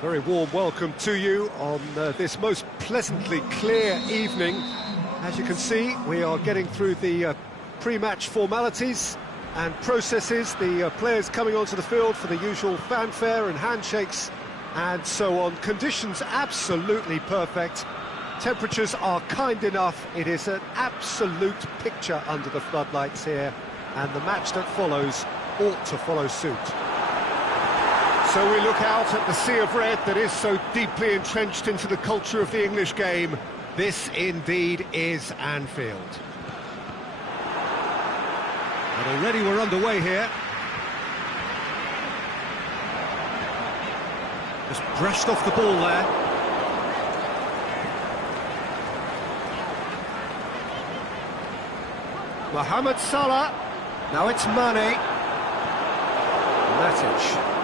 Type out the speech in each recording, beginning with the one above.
Very warm welcome to you on this most pleasantly clear evening. As you can see, we are getting through the pre-match formalities and processes, the players coming onto the field for the usual fanfare and handshakes and so on. Conditions absolutely perfect. Temperatures are kind enough. It is an absolute picture under the floodlights here, and the match that follows ought to follow suit. So we look out at the sea of red that is so deeply entrenched into the culture of the English game. This indeed is Anfield. And already we're underway here. Just brushed off the ball there. Mohamed Salah. Now it's Mane. Matic.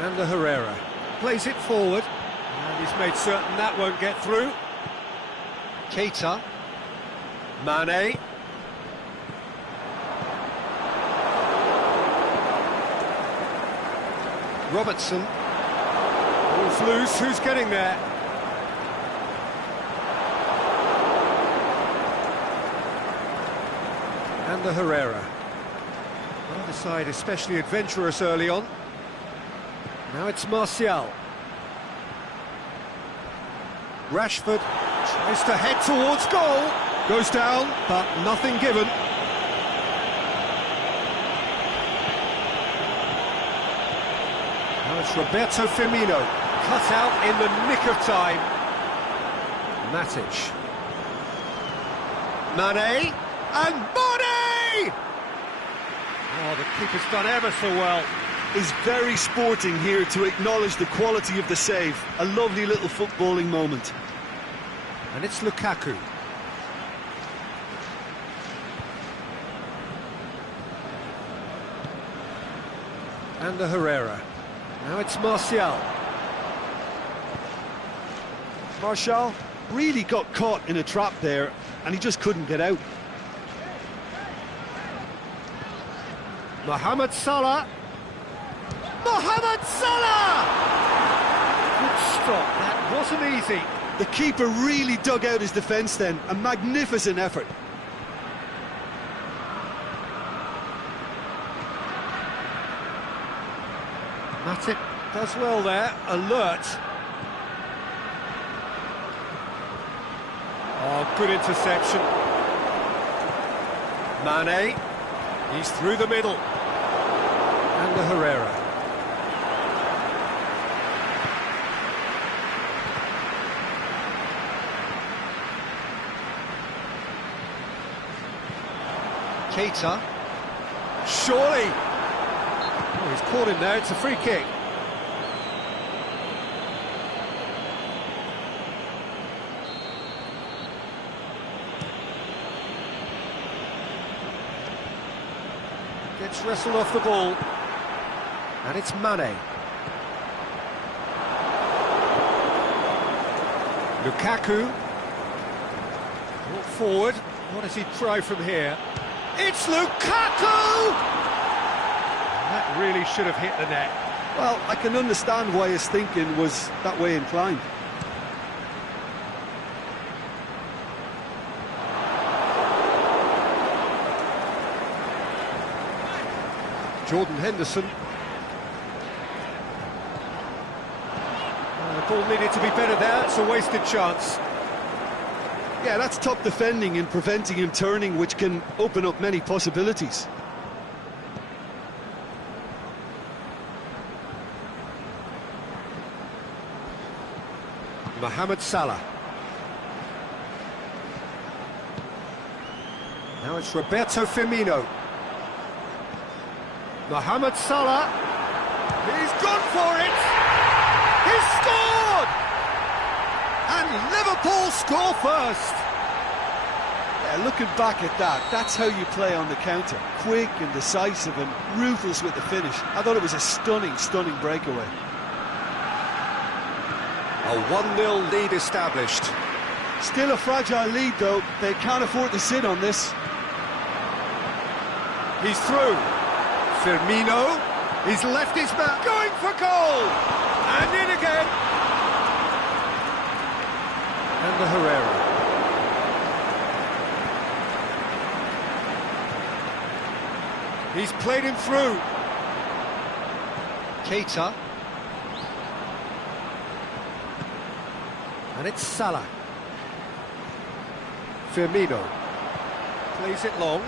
And the Herrera plays it forward, and he's made certain that won't get through. Keita, Mane, Robertson, ball's loose, who's getting there? And the Herrera. Either side especially adventurous early on. Now it's Martial. Rashford tries to head towards goal. Goes down, but nothing given. Now it's Roberto Firmino. Cut out in the nick of time. Matic. Mane. And Mane! Oh, the keeper's done ever so well. Is very sporting here to acknowledge the quality of the save. A lovely little footballing moment. And it's Lukaku. And the Herrera. Now it's Martial. Martial really got caught in a trap there, and he just couldn't get out. Mohamed Salah. Mohamed Salah! Good stop, that wasn't easy. The keeper really dug out his defence then, a magnificent effort. Matic does well there, alert. Oh, good interception. Mane, he's through the middle. And the Herrera. Keita, surely! Oh, he's caught him there, it's a free kick. Gets wrestled off the ball. And it's Mane. Lukaku. Brought forward. What does he try from here? It's Lukaku! That really should have hit the net. Well, I can understand why his thinking was that way inclined. Jordan Henderson. The ball needed to be better there, it's a wasted chance. Yeah, that's top defending and preventing him turning, which can open up many possibilities. Mohamed Salah. Now it's Roberto Firmino. Mohamed Salah. He's gone for it! He's scored! And Liverpool score first! Yeah, looking back at that, that's how you play on the counter. Quick and decisive and ruthless with the finish. I thought it was a stunning, stunning breakaway. A 1-0 lead established. Still a fragile lead, though. They can't afford to sit on this. He's through. Firmino. He's left his man, going for goal! And in again! And the Herrera. He's played him through. Keita. And it's Salah. Firmino. Plays it long.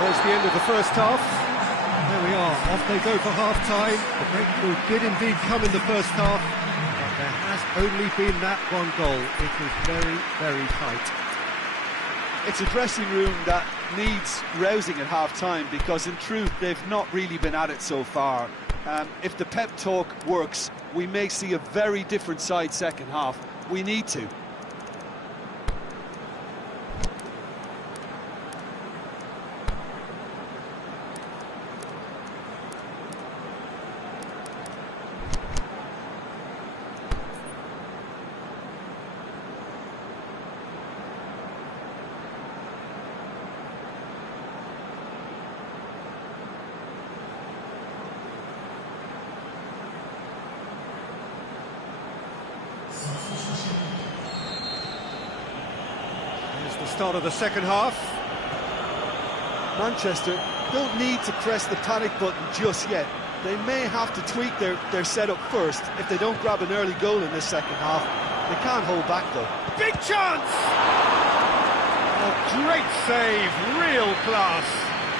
There's the end of the first half. There we are, off they go for half-time. The breakthrough did indeed come in the first half, but there has only been that one goal. It was very, very tight. It's a dressing room that needs rousing at half-time, because in truth they've not really been at it so far. If the pep talk works, we may see a very different side second half. We need to. Here's the start of the second half. Manchester don't need to press the panic button just yet. They may have to tweak their setup first if they don't grab an early goal in this second half. They can't hold back though. Big chance! Oh, great save, real class.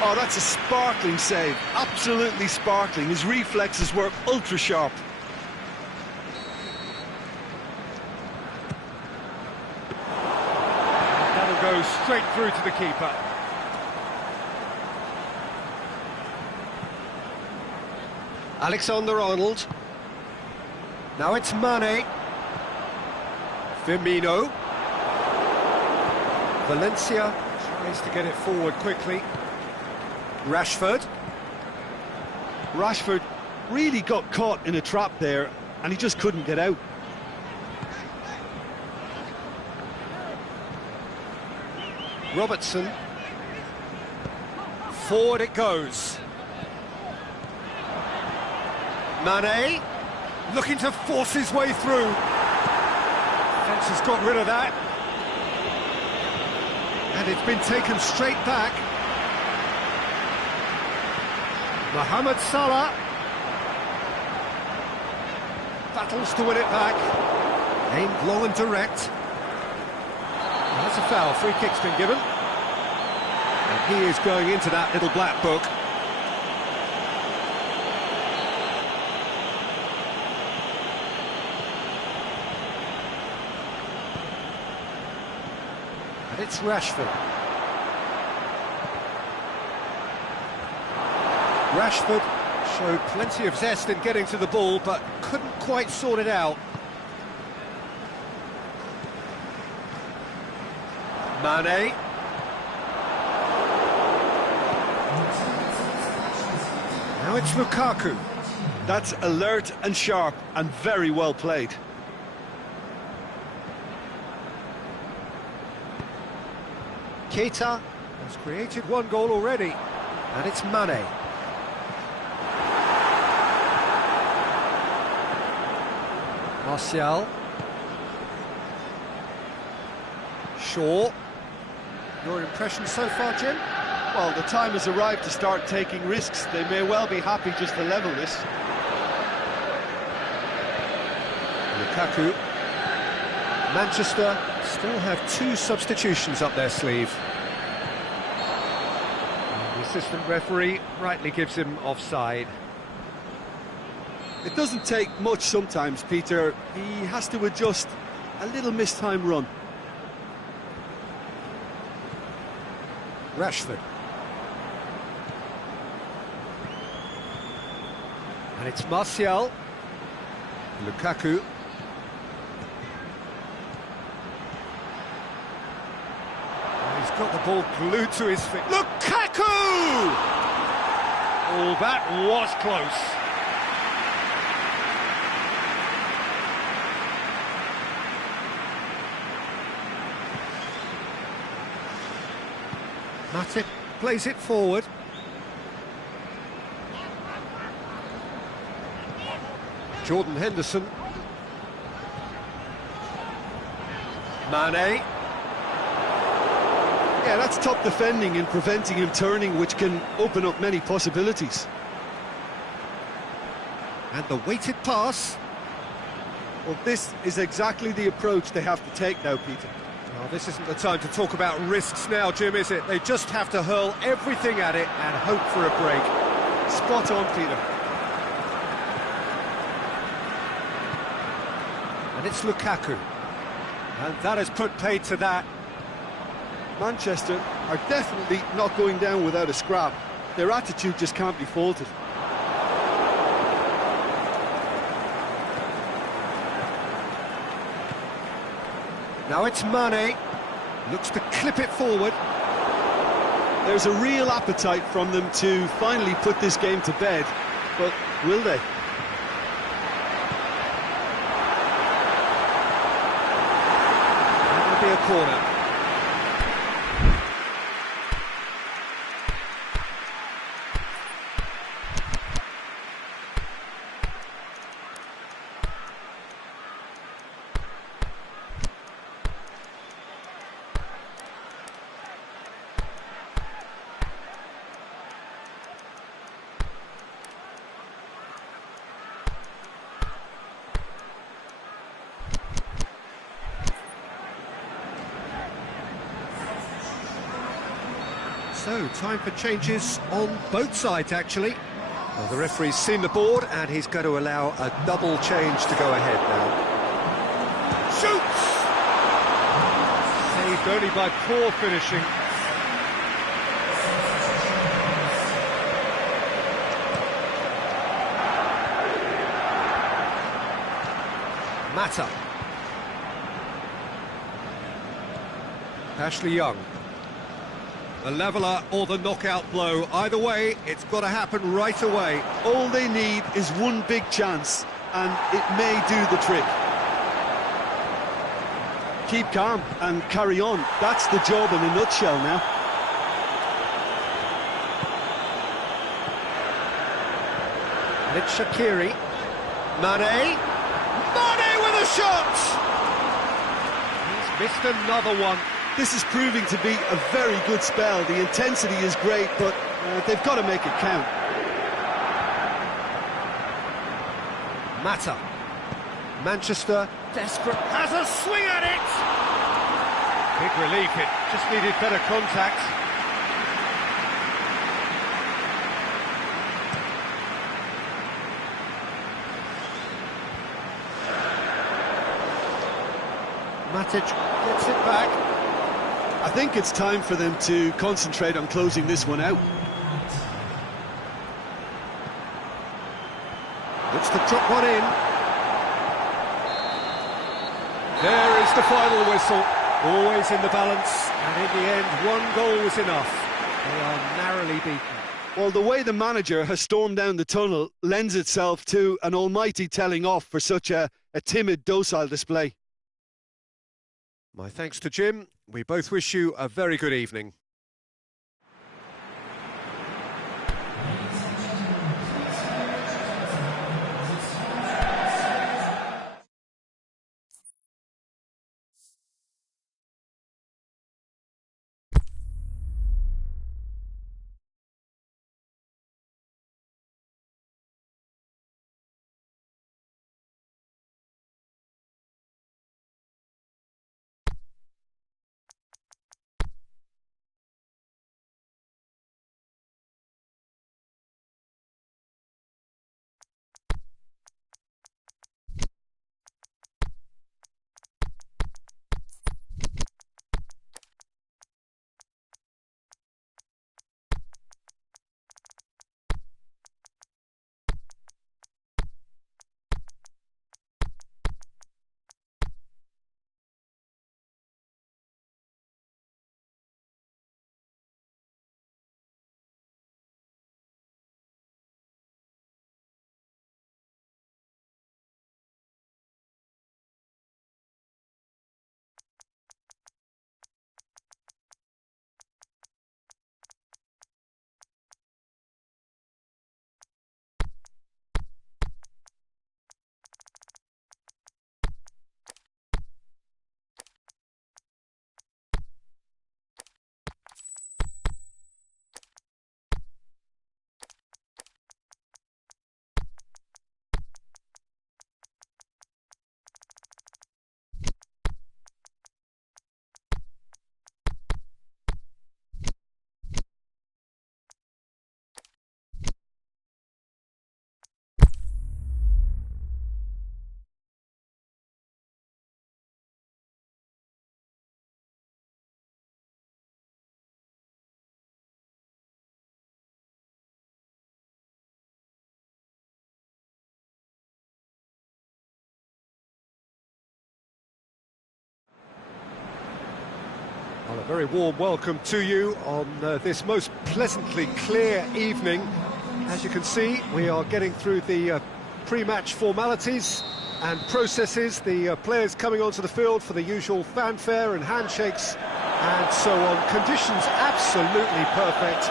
Oh, that's a sparkling save, absolutely sparkling. His reflexes were ultra sharp. That'll go straight through to the keeper. Alexander-Arnold. Now it's Mane. Firmino. Valencia tries to get it forward quickly. Rashford. Rashford really got caught in a trap there, and he just couldn't get out. Robertson. Forward it goes. Mane, looking to force his way through. Fence has got rid of that. And it's been taken straight back. Mohamed Salah. Battles to win it back. Aimed low and direct. And that's a foul, free kick's been given. And he is going into that little black book. And it's Rashford. Rashford showed plenty of zest in getting to the ball, but couldn't quite sort it out. Mane. Now it's Lukaku. That's alert and sharp and very well played. Keita has created one goal already, and it's Mane. Martial. Shaw. Your impression so far, Jim? Well, the time has arrived to start taking risks. They may well be happy just to level this. Lukaku. Manchester still have two substitutions up their sleeve. And the assistant referee rightly gives him offside. It doesn't take much sometimes, Peter. He has to adjust a little missed-time run. Rashford. And it's Martial. Lukaku. And he's got the ball glued to his feet. Lukaku! Oh, that was close. Matic plays it forward. Jordan Henderson. Mane. Yeah, that's top defending and preventing him turning, which can open up many possibilities. And the weighted pass. Well, this is exactly the approach they have to take now, Peter. Well, this isn't the time to talk about risks now, Jim, is it? They just have to hurl everything at it and hope for a break. Spot on, Peter. And it's Lukaku. And that has put paid to that. Manchester are definitely not going down without a scrap. Their attitude just can't be faulted. Now it's Mane. Looks to clip it forward. There's a real appetite from them to finally put this game to bed, but will they? That will be a corner. So, time for changes on both sides, actually. Well, the referee's seen the board, and he's going to allow a double change to go ahead now. Shoots! Saved only by poor finishing. Mata. Ashley Young. The leveller or the knockout blow. Either way, it's got to happen right away. All they need is one big chance, and it may do the trick. Keep calm and carry on. That's the job in a nutshell now. And it's Shaqiri. Mane. Mane with a shot! He's missed another one. This is proving to be a very good spell. The intensity is great, but they've got to make it count. Mata. Manchester, desperate, has a swing at it! Big relief, it just needed better contact. Matic gets it back. I think it's time for them to concentrate on closing this one out. Looks to drop one in. There is the final whistle. Always in the balance, and in the end, one goal was enough. They are narrowly beaten. Well, the way the manager has stormed down the tunnel lends itself to an almighty telling off for such a timid, docile display. My thanks to Jim. We both wish you a very good evening. Very warm welcome to you on this most pleasantly clear evening. As you can see, we are getting through the pre-match formalities and processes, the players coming onto the field for the usual fanfare and handshakes and so on. Conditions absolutely perfect.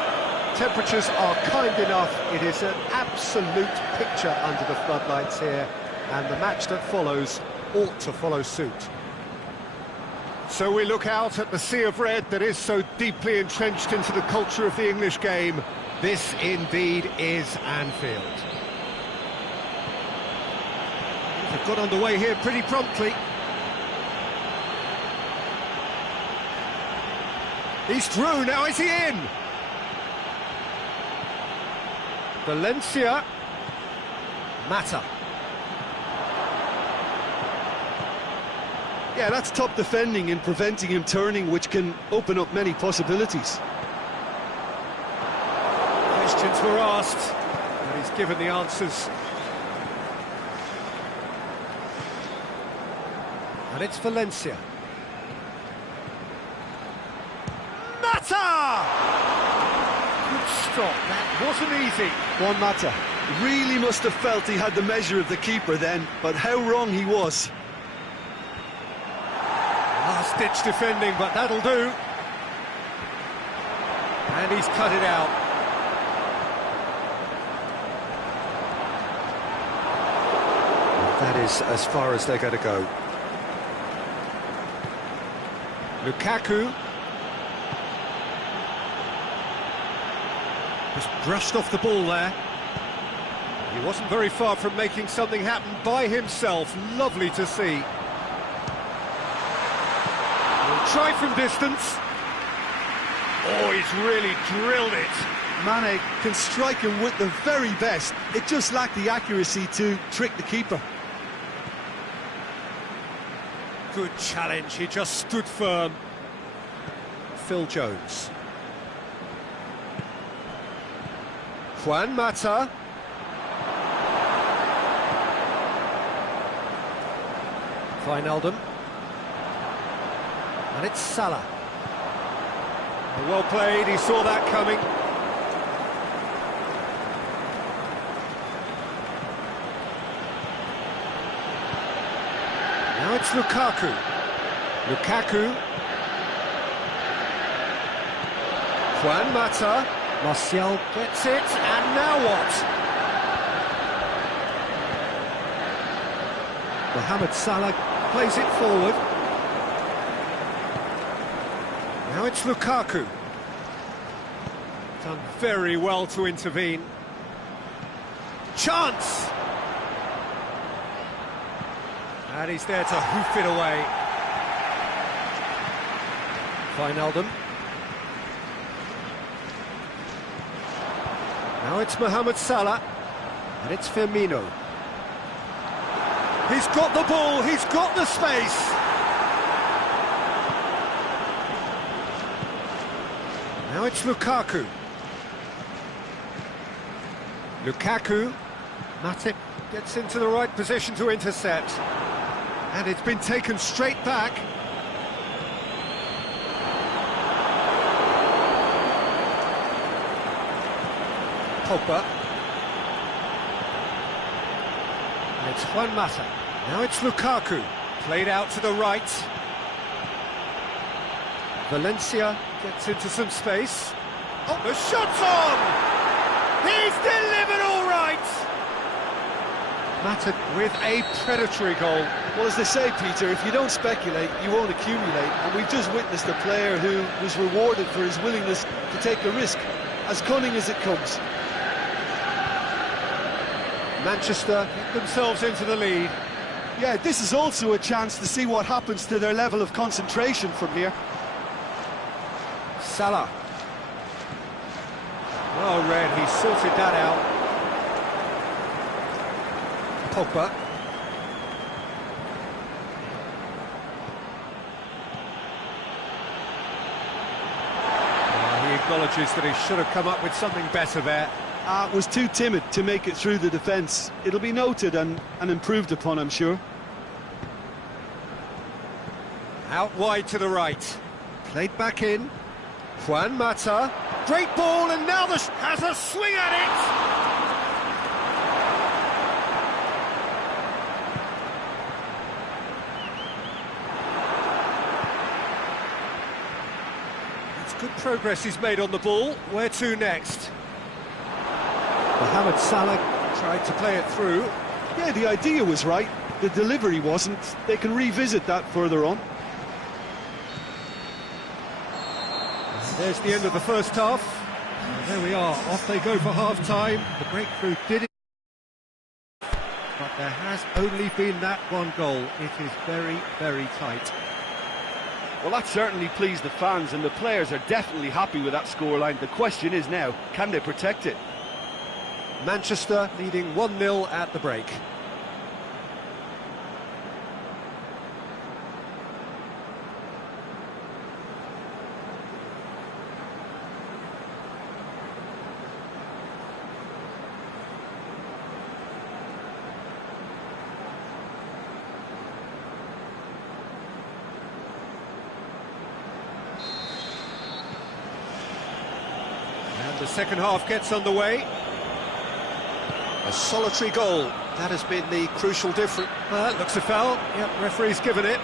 Temperatures are kind enough. It is an absolute picture under the floodlights here, and the match that follows ought to follow suit. So we look out at the sea of red that is so deeply entrenched into the culture of the English game. This indeed is Anfield. They've got underway here pretty promptly. He's through, now is he in? Valencia. Mata. Yeah, that's top defending and preventing him turning, which can open up many possibilities. Questions were asked, and he's given the answers. And it's Valencia. Mata! Good stop, that wasn't easy. Juan Mata really must have felt he had the measure of the keeper then, but how wrong he was. Last-ditch defending, but that'll do. And he's cut it out. That is as far as they're going to go. Lukaku. Just brushed off the ball there. He wasn't very far from making something happen by himself. Lovely to see. He'll try from distance. Oh, he's really drilled it. Mane can strike him with the very best. It just lacked the accuracy to trick the keeper. Good challenge, he just stood firm. Phil Jones. Juan Mata. Wijnaldum. And it's Salah. Well played, he saw that coming. Now it's Lukaku. Lukaku. Juan Mata. Martial gets it, and now what? Mohamed Salah plays it forward. Now it's Lukaku. Done very well to intervene. Chance! And he's there to hoof it away. Wijnaldum. Now it's Mohamed Salah. And it's Firmino. He's got the ball, he's got the space. Now it's Lukaku. Lukaku. Matip gets into the right position to intercept. And it's been taken straight back. Pogba. And it's Juan Mata. Now it's Lukaku. Played out to the right. Valencia gets into some space. Oh, the shot's on! He's delivered all right! Mata with a predatory goal. Well, as they say, Peter, if you don't speculate, you won't accumulate. And we've just witnessed a player who was rewarded for his willingness to take the risk, as cunning as it comes. Manchester get themselves into the lead. Yeah, this is also a chance to see what happens to their level of concentration from here. Salah. Well read, he sorted that out. Pogba. He acknowledges that he should have come up with something better there. Was too timid to make it through the defence. It'll be noted and improved upon, I'm sure. Out wide to the right. Played back in. Juan Mata. Great ball, and now has a swing at it! It's good progress he's made on the ball. Where to next? Mohamed Salah tried to play it through. Yeah, the idea was right. The delivery wasn't. They can revisit that further on. There's the end of the first half. And there we are, off they go for half-time. The breakthrough did it, but there has only been that one goal. It is very, very tight. Well, that certainly pleased the fans, and the players are definitely happy with that scoreline. The question is now, can they protect it? Manchester leading 1-0 at the break. The second half gets underway. A solitary goal, that has been the crucial difference. Looks a foul. Yep, referee's given it.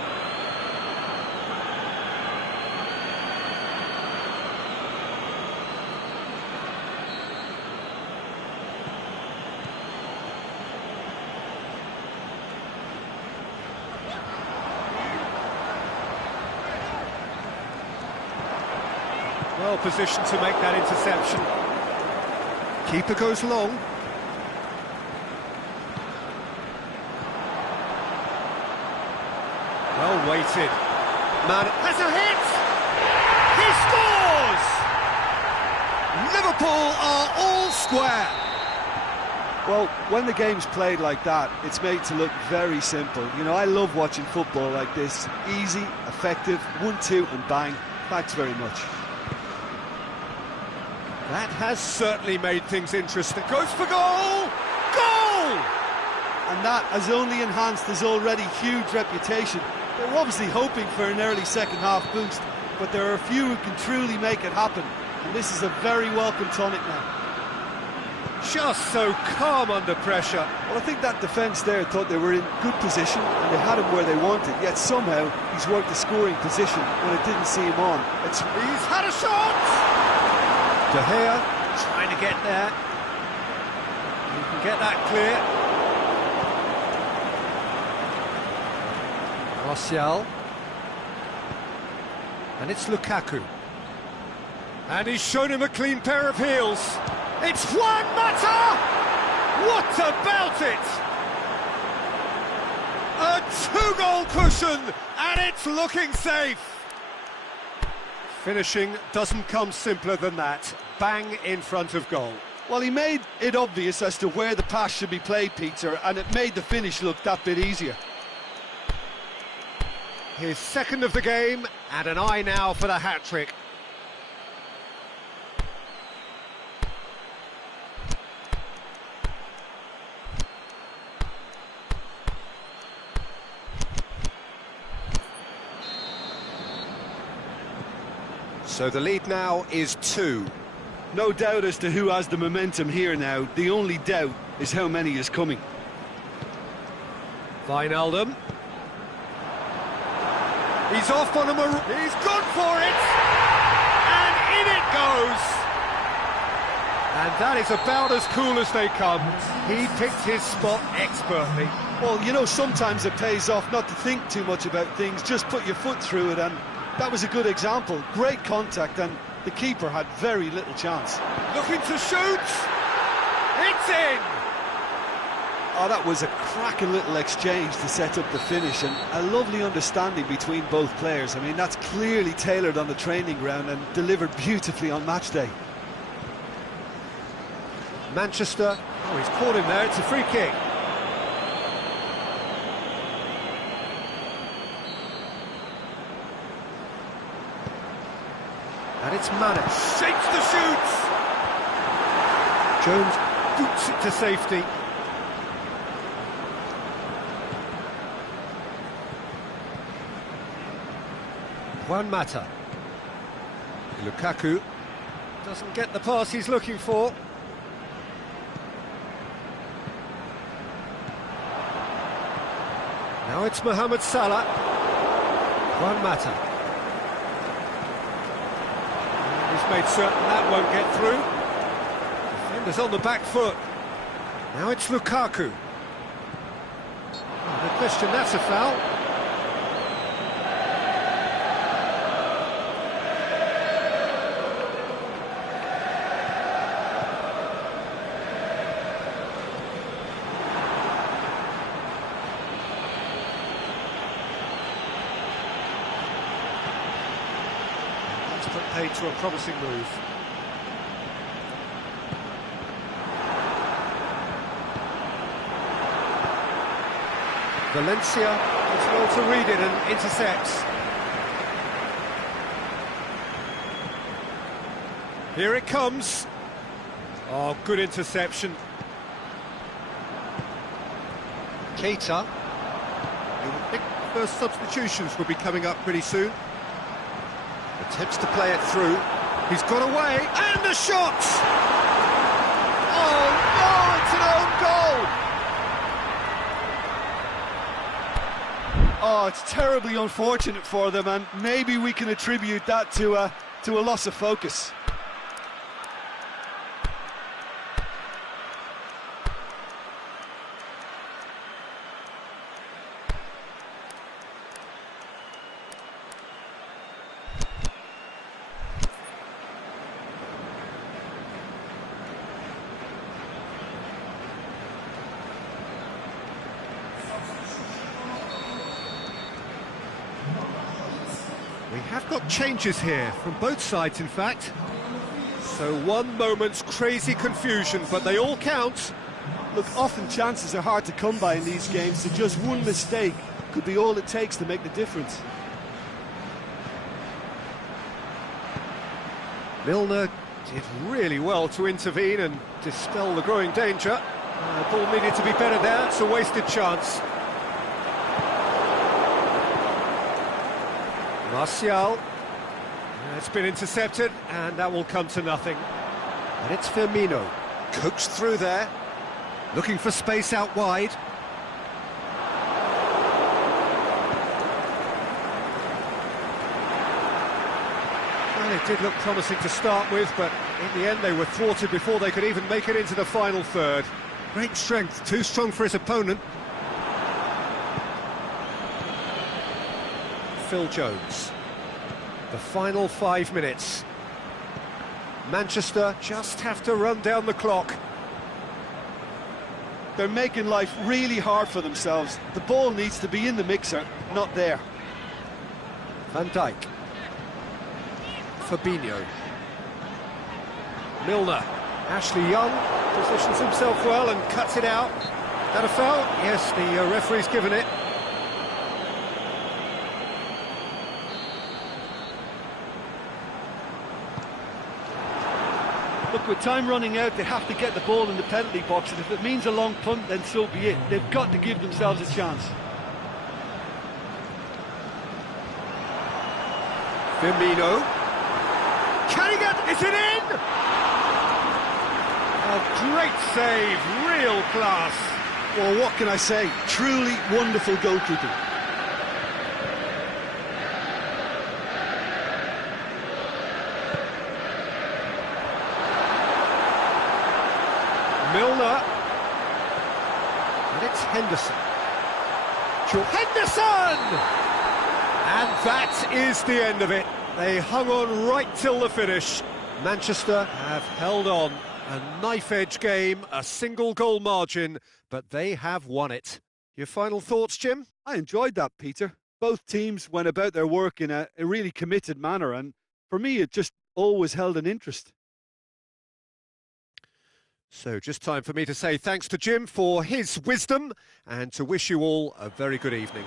Well positioned to make that interception. Keeper goes long. Well weighted. Man has a hit! He scores! Liverpool are all square. Well, when the game's played like that, it's made to look very simple. You know, I love watching football like this. Easy, effective, 1-2 and bang. Thanks very much. That has certainly made things interesting. Goes for goal! Goal! And that has only enhanced his already huge reputation. They were obviously hoping for an early second half boost, but there are a few who can truly make it happen. And this is a very welcome tonic now. Just so calm under pressure. Well, I think that defence there thought they were in good position and they had him where they wanted, yet somehow he's worked the scoring position when it didn't see him on. He's had a shot! De Gea trying to get there. You can get that clear. Martial. And it's Lukaku. And he's shown him a clean pair of heels. It's Juan Mata! What about it? A two-goal cushion, and it's looking safe. Finishing doesn't come simpler than that. Bang in front of goal. Well, he made it obvious as to where the pass should be played, Peter, and it made the finish look that bit easier. His second of the game, and an eye now for the hat-trick. So the lead now is 2. No doubt as to who has the momentum here now. The only doubt is how many is coming. Wijnaldum. He's off on he's gone for it! And in it goes! And that is about as cool as they come. He picked his spot expertly. Well, you know, sometimes it pays off not to think too much about things, just put your foot through it, and that was a good example. Great contact, and the keeper had very little chance. Looking to shoot! It's in! Oh, that was a cracking little exchange to set up the finish, and a lovely understanding between both players. I mean, that's clearly tailored on the training ground and delivered beautifully on match day. Manchester, oh, he's caught him there, it's a free kick. And it's Mane, shapes the shoot! Jones boots it to safety. Juan Mata. Lukaku doesn't get the pass he's looking for. Now it's Mohamed Salah. Juan Mata. And he's made certain that won't get through. Defender's on the back foot. Now it's Lukaku. Oh, no question, that's a foul. Put paid to a promising move. Valencia does well to read it and intercepts. Here it comes. Oh, good interception. Keita. You would think the first substitutions will be coming up pretty soon. Attempts to play it through. He's got away, and the shot! Oh no, it's an own goal! Oh, it's terribly unfortunate for them, and maybe we can attribute that to a loss of focus. We have got changes here, from both sides in fact. So one moment's crazy confusion, but they all count. Look, often chances are hard to come by in these games, so just one mistake could be all it takes to make the difference. Milner did really well to intervene and dispel the growing danger. Ball needed to be better there, it's a wasted chance. Martial, it's been intercepted and that will come to nothing. And it's Firmino, coaxed through there, looking for space out wide. Well, it did look promising to start with, but in the end they were thwarted before they could even make it into the final third. Great strength, too strong for his opponent. Phil Jones. The final 5 minutes. Manchester just have to run down the clock. They're making life really hard for themselves. The ball needs to be in the mixer, not there. Van Dijk. Fabinho. Milner. Ashley Young positions himself well and cuts it out. That a foul? Yes, the referee's given it. Look, with time running out, they have to get the ball in the penalty box, and if it means a long punt, then so be it. They've got to give themselves a chance. Firmino. Can he get... Is it in? A great save, real class. Well, what can I say? Truly wonderful goalkeeping. Milner. And it's Henderson. Henderson! And that is the end of it. They hung on right till the finish. Manchester have held on. A knife-edge game, a single goal margin, but they have won it. Your final thoughts, Jim? I enjoyed that, Peter. Both teams went about their work in a really committed manner, and for me it just always held an interest. So just time for me to say thanks to Jim for his wisdom and to wish you all a very good evening.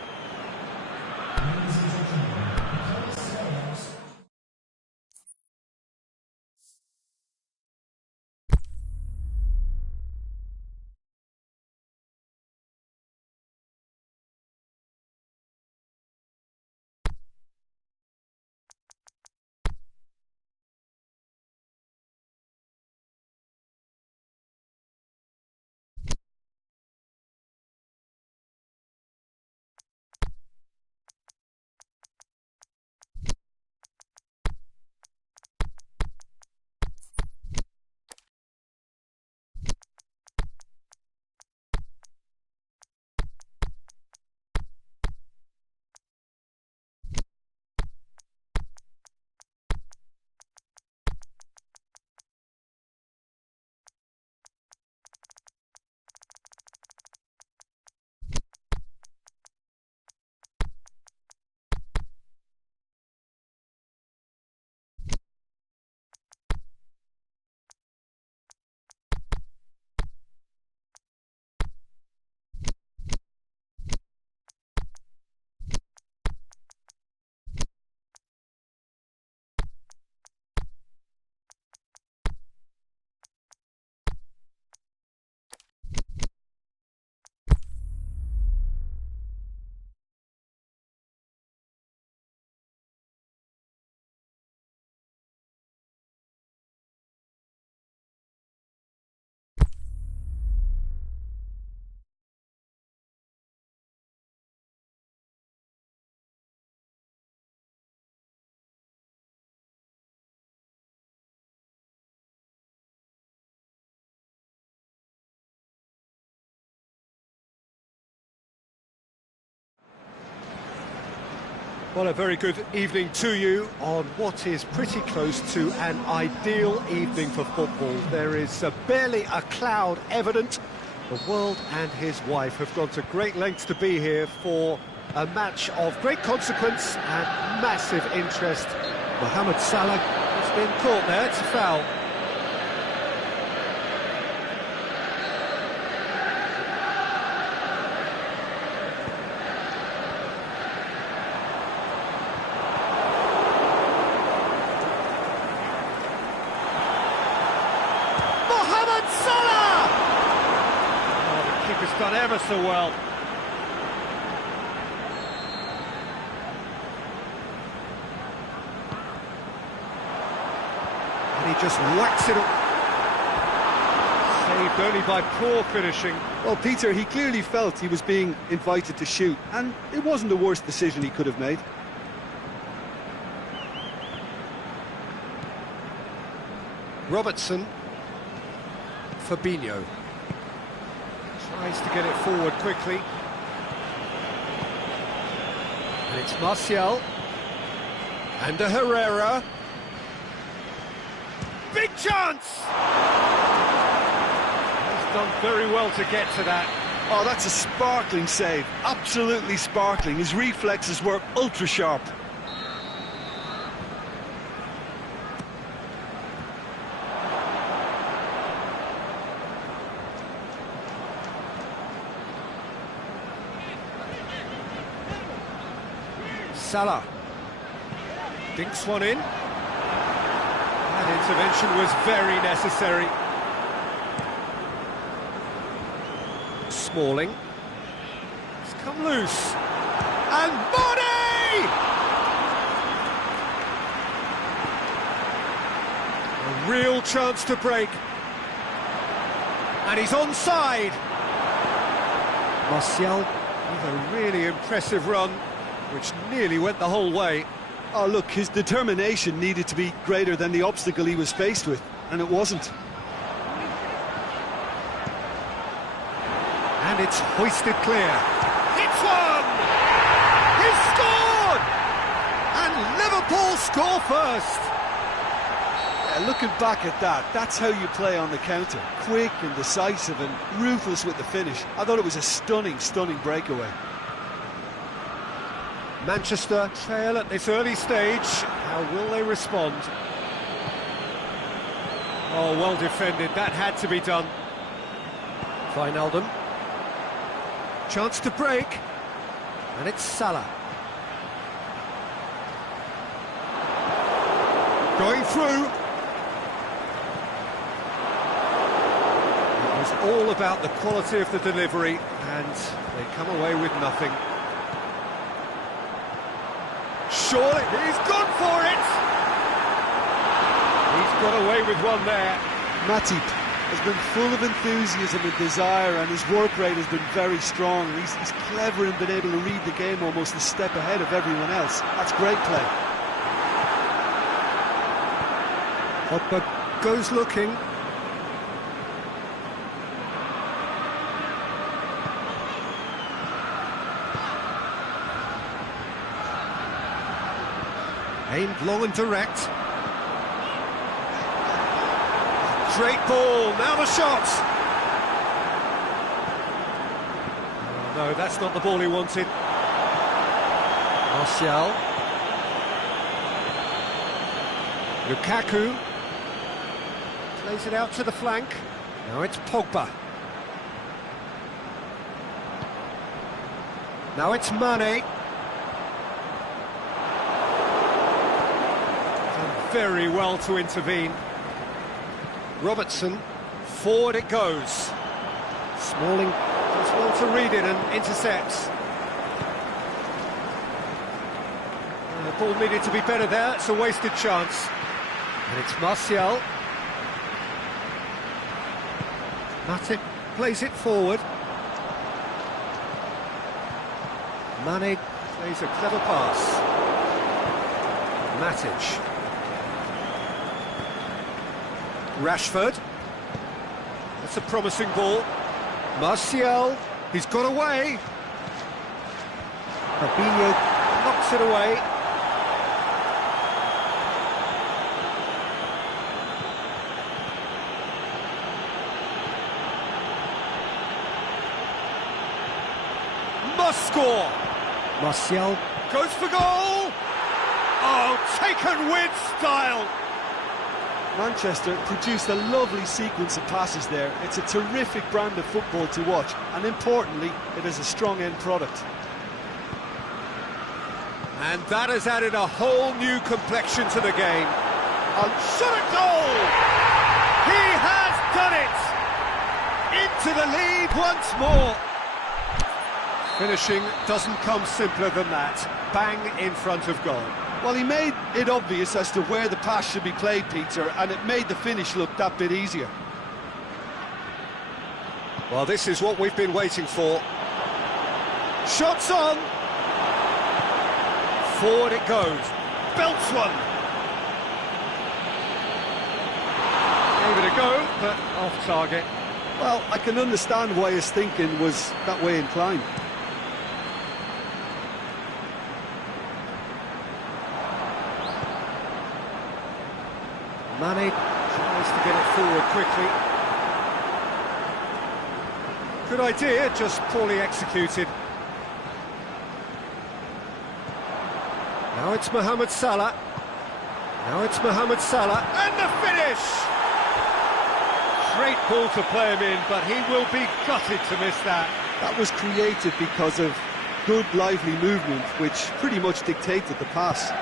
Well, a very good evening to you on what is pretty close to an ideal evening for football. There is barely a cloud evident. The world and his wife have gone to great lengths to be here for a match of great consequence and massive interest. Mohamed Salah has been caught there, it's a foul. Keeper's done ever so well. And he just whacks it up. Saved only by poor finishing. Well, Peter, he clearly felt he was being invited to shoot, and it wasn't the worst decision he could have made. Robertson. Fabinho. Tries to get it forward quickly. And it's Martial. And a Herrera. Big chance! He's done very well to get to that. Oh, that's a sparkling save. Absolutely sparkling. His reflexes were ultra sharp. Salah dinks one in. That intervention was very necessary. Smalling. It's come loose. And Body! A real chance to break. And he's onside. Martial with a really impressive run, which nearly went the whole way. Oh, look, his determination needed to be greater than the obstacle he was faced with, and it wasn't. And it's hoisted clear. It's one! He's scored! And Liverpool score first! Yeah, looking back at that, that's how you play on the counter. Quick and decisive and ruthless with the finish. I thought it was a stunning, stunning breakaway. Manchester trail at this early stage. How will they respond? Oh, well defended. That had to be done. Wijnaldum. Chance to break. And it's Salah. Going through. It was all about the quality of the delivery, and they come away with nothing. Surely, he's gone for it! He's got away with one there. Matip has been full of enthusiasm and desire, and his work rate has been very strong. He's clever and been able to read the game almost a step ahead of everyone else. That's great play. Pogba goes looking. Aimed long and direct. Great ball, now the shot! Oh, no, that's not the ball he wanted. Martial. Lukaku. Plays it out to the flank. Now it's Pogba. Now it's Mane. Very well to intervene. Robertson, forward it goes. Smalling does well to read it and intercepts. The ball needed to be better there, it's a wasted chance. And it's Martial. Matip plays it forward. Mane plays a clever pass. Matic. Rashford. That's a promising ball. Martial. He's got away. Fabinho not Tucks it away. Must score. Martial. Goes for goal. Oh, taken with style. Manchester produced a lovely sequence of passes there. It's a terrific brand of football to watch, and importantly, it is a strong end product. And that has added a whole new complexion to the game. A shot at goal! He has done it! Into the lead once more. Finishing doesn't come simpler than that. Bang in front of goal. Well, he made it obvious as to where the pass should be played, Peter, and it made the finish look that bit easier. Well, this is what we've been waiting for. Shots on. Forward it goes. Belts one. Gave it a go, but off target. Well, I can understand why his thinking was that way inclined. Mane tries to get it forward quickly. Good idea, just poorly executed. Now it's Mohamed Salah. Now it's Mohamed Salah. And the finish! Great ball to play him in, but he will be gutted to miss that. That was created because of good, lively movement, which pretty much dictated the pass.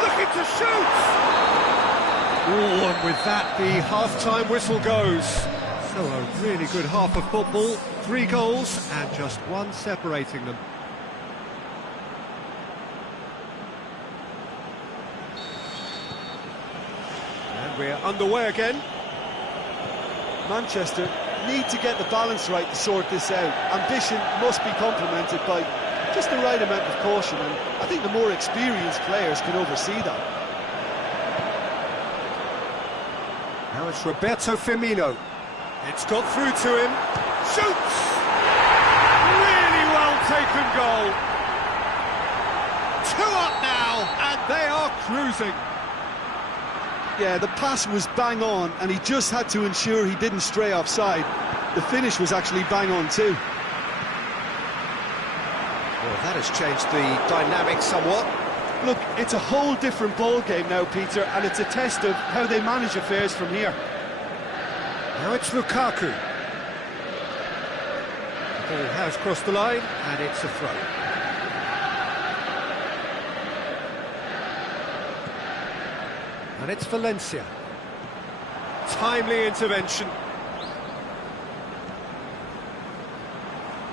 Looking to shoot! Oh, and with that, the half-time whistle goes. So a really good half of football. 3 goals and just 1 separating them. And we're underway again. Manchester need to get the balance right to sort this out. Ambition must be complemented by just the right amount of caution, and I think the more experienced players can oversee that. Now it's Roberto Firmino. It's got through to him. Shoots! Really well taken goal. 2 up now, and they are cruising. Yeah, the pass was bang on, and he just had to ensure he didn't stray offside. The finish was actually bang on too. Well, that has changed the dynamic somewhat. Look, it's a whole different ball game now, Peter, and it's a test of how they manage affairs from here. Now it's Lukaku. The ball has crossed the line, and it's a throw. And it's Valencia. Timely intervention.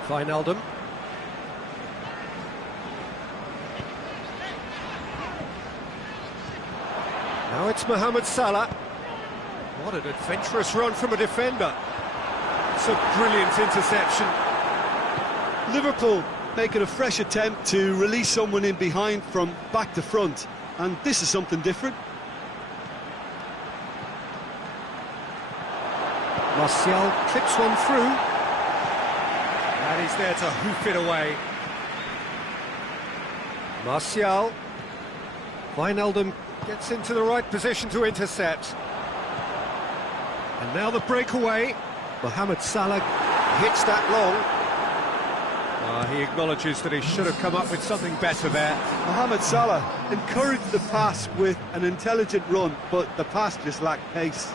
Wijnaldum. Now it's Mohamed Salah. What an adventurous run from a defender. It's a brilliant interception. Liverpool making a fresh attempt to release someone in behind from back to front, and this is something different. Martial clips one through. And he's there to hoof it away. Martial. Wijnaldum gets into the right position to intercept. And now the breakaway. Mohamed Salah hits that long. He acknowledges that he should have come up with something better there. Mohamed Salah encouraged the pass with an intelligent run, but the pass just lacked pace.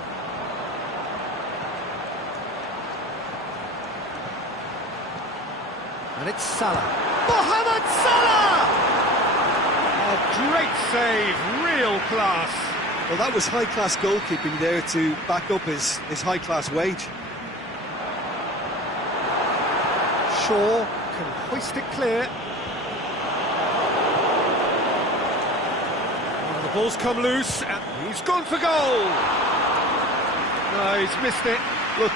And it's Salah. Mohamed Salah! A great save, real class. Well, that was high-class goalkeeping there to back up his high-class wage. Shaw can hoist it clear. Oh, the ball's come loose, and he's gone for goal. No, he's missed it. Look,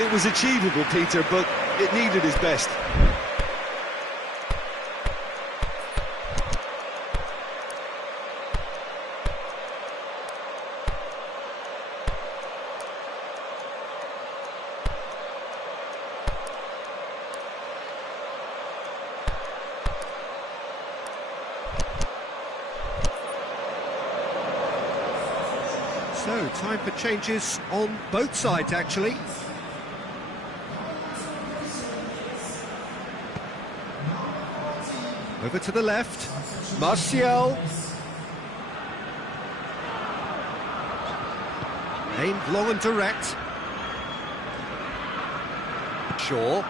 it was achievable, Peter, but it needed his best. So, time for changes on both sides, actually. Over to the left, Martial. Aimed long and direct. Shaw.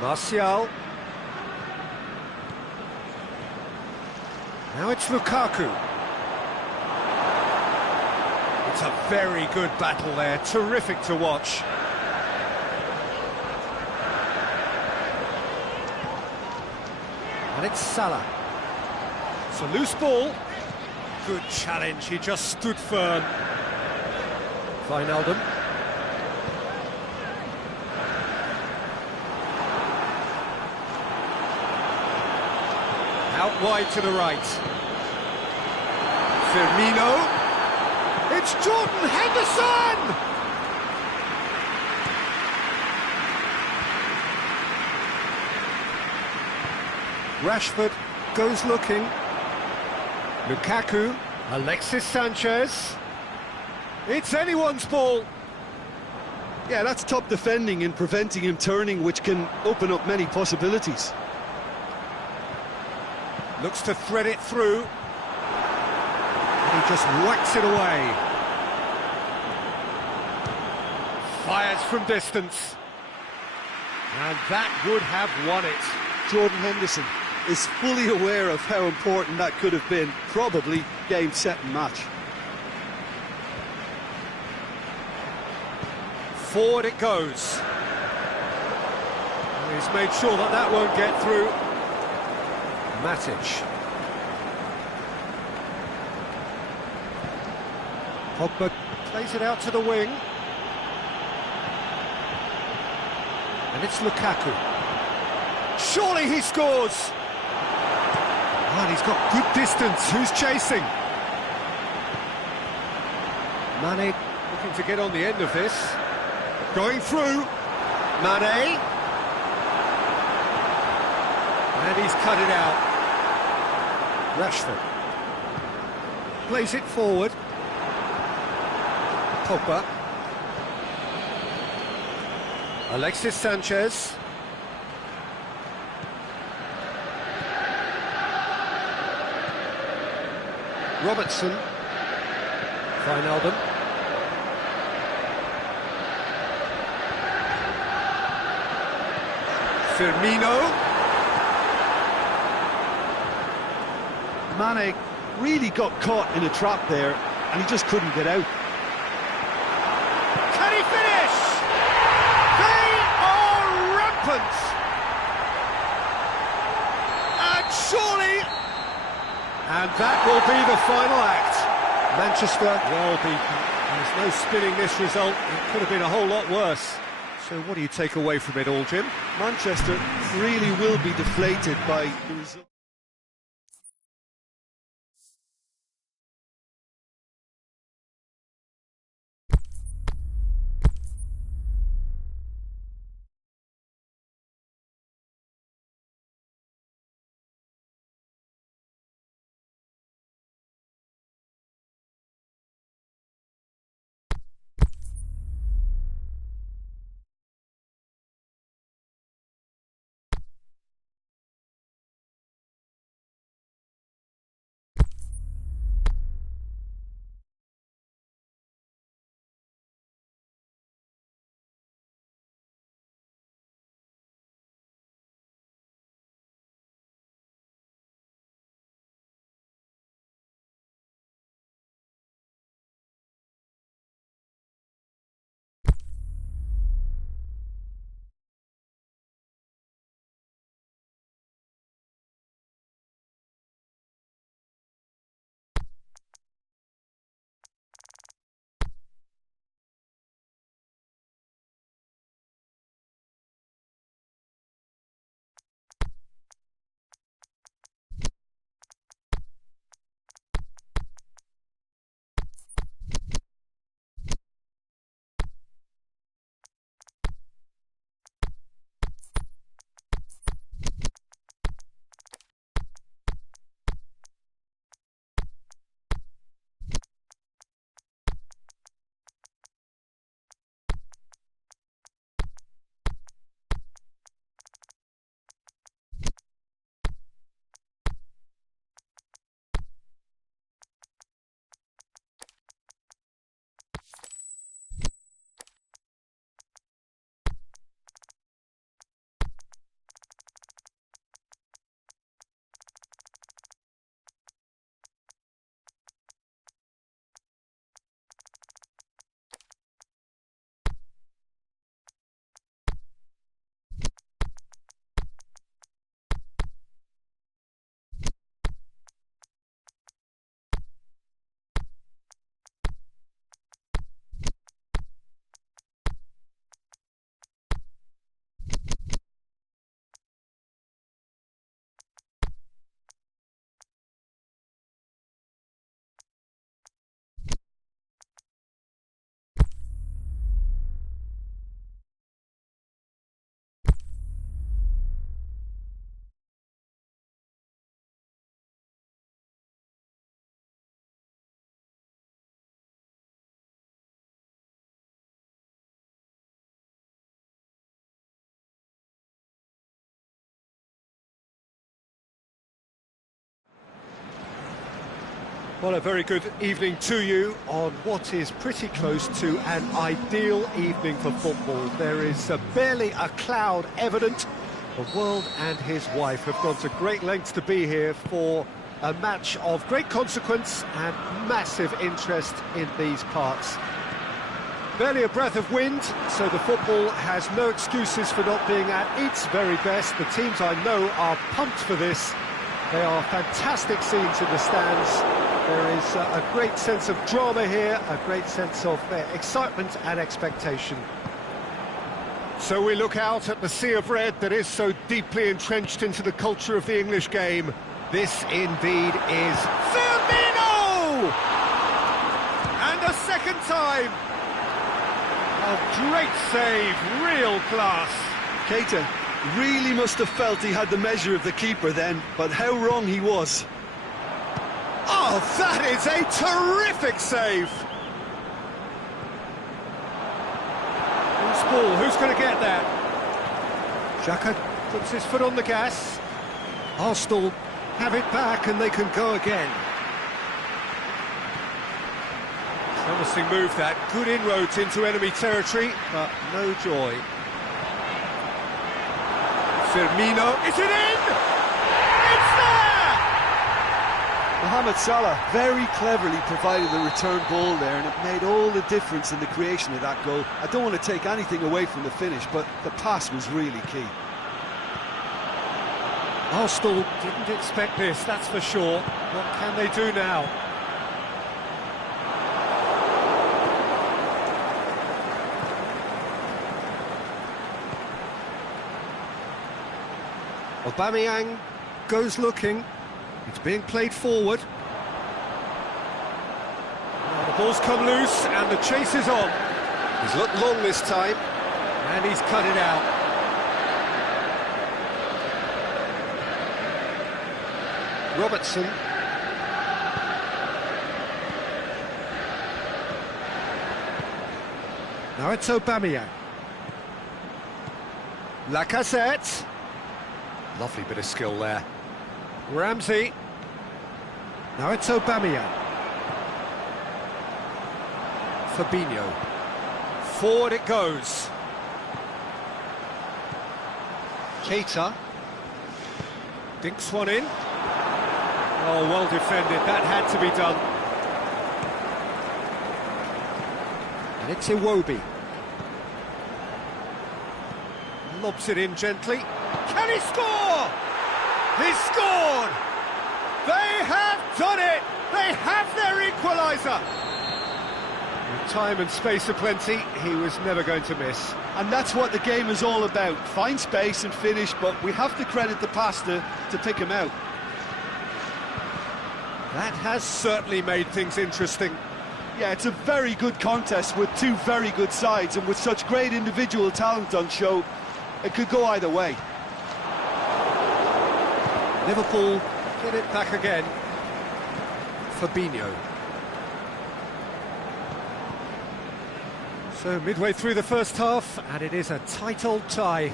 Martial. Now it's Lukaku. It's a very good battle there, terrific to watch. And it's Salah. It's a loose ball. Good challenge, he just stood firm. Wijnaldum. Out wide to the right. Firmino. It's Jordan Henderson! Rashford goes looking. Lukaku. Alexis Sanchez. It's anyone's ball. Yeah, that's top defending and preventing him turning, which can open up many possibilities. Looks to thread it through. And he just whacks it away. Fires from distance. And that would have won it. Jordan Henderson is fully aware of how important that could have been. Probably game, set and match. Forward it goes. And he's made sure that that won't get through. Matic. Pogba plays it out to the wing. And it's Lukaku. Surely he scores! And he's got good distance. Who's chasing? Mane looking to get on the end of this. Going through. Mane. And he's cut it out. Rashford. Plays it forward. Pogba. Alexis Sanchez. Robertson. Wijnaldum. Firmino. Mane really got caught in a trap there, and he just couldn't get out. Can he finish? They are rampant! And surely... And that will be the final act. Manchester well beaten. There's no spinning this result. It could have been a whole lot worse. So what do you take away from it all, Jim? Manchester really will be deflated by the result. Well, a very good evening to you on what is pretty close to an ideal evening for football. There is barely a cloud evident. The world and his wife have gone to great lengths to be here for a match of great consequence and massive interest in these parts. Barely a breath of wind, so the football has no excuses for not being at its very best. The teams I know are pumped for this. They are fantastic scenes in the stands. There is a great sense of drama here, a great sense of excitement and expectation. So we look out at the sea of red that is so deeply entrenched into the culture of the English game. This indeed is Firmino! And a second time! Oh, great save, real class. Keita really must have felt he had the measure of the keeper then, but how wrong he was. Oh, that is a terrific save! Who's ball? Who's going to get that? Xhaka puts his foot on the gas. Arsenal have it back and they can go again. Promising move that, good inroads into enemy territory, but no joy. Firmino, is it in? It's there! Mohamed Salah very cleverly provided the return ball there, and it made all the difference in the creation of that goal. I don't want to take anything away from the finish, but the pass was really key. Arsenal didn't expect this, that's for sure. What can they do now? Aubameyang goes looking. It's being played forward. Now the ball's come loose and the chase is on. He's looked long this time and he's cut it out. Robertson. Now it's Aubameyang. Lacazette. Lovely bit of skill there. Ramsey. Now it's Aubameyang. Fabinho. Forward it goes. Keita. Dinks one in. Oh, well defended. That had to be done. And it's Iwobi. Lobs it in gently. Can he score? He's scored! They have done it! They have their equaliser! With time and space aplenty, he was never going to miss. And that's what the game is all about. Find space and finish, but we have to credit the passer to pick him out. That has certainly made things interesting. Yeah, it's a very good contest with two very good sides, and with such great individual talent on show, it could go either way. Liverpool get it back again. Fabinho. So midway through the first half, and it is a tight old tie.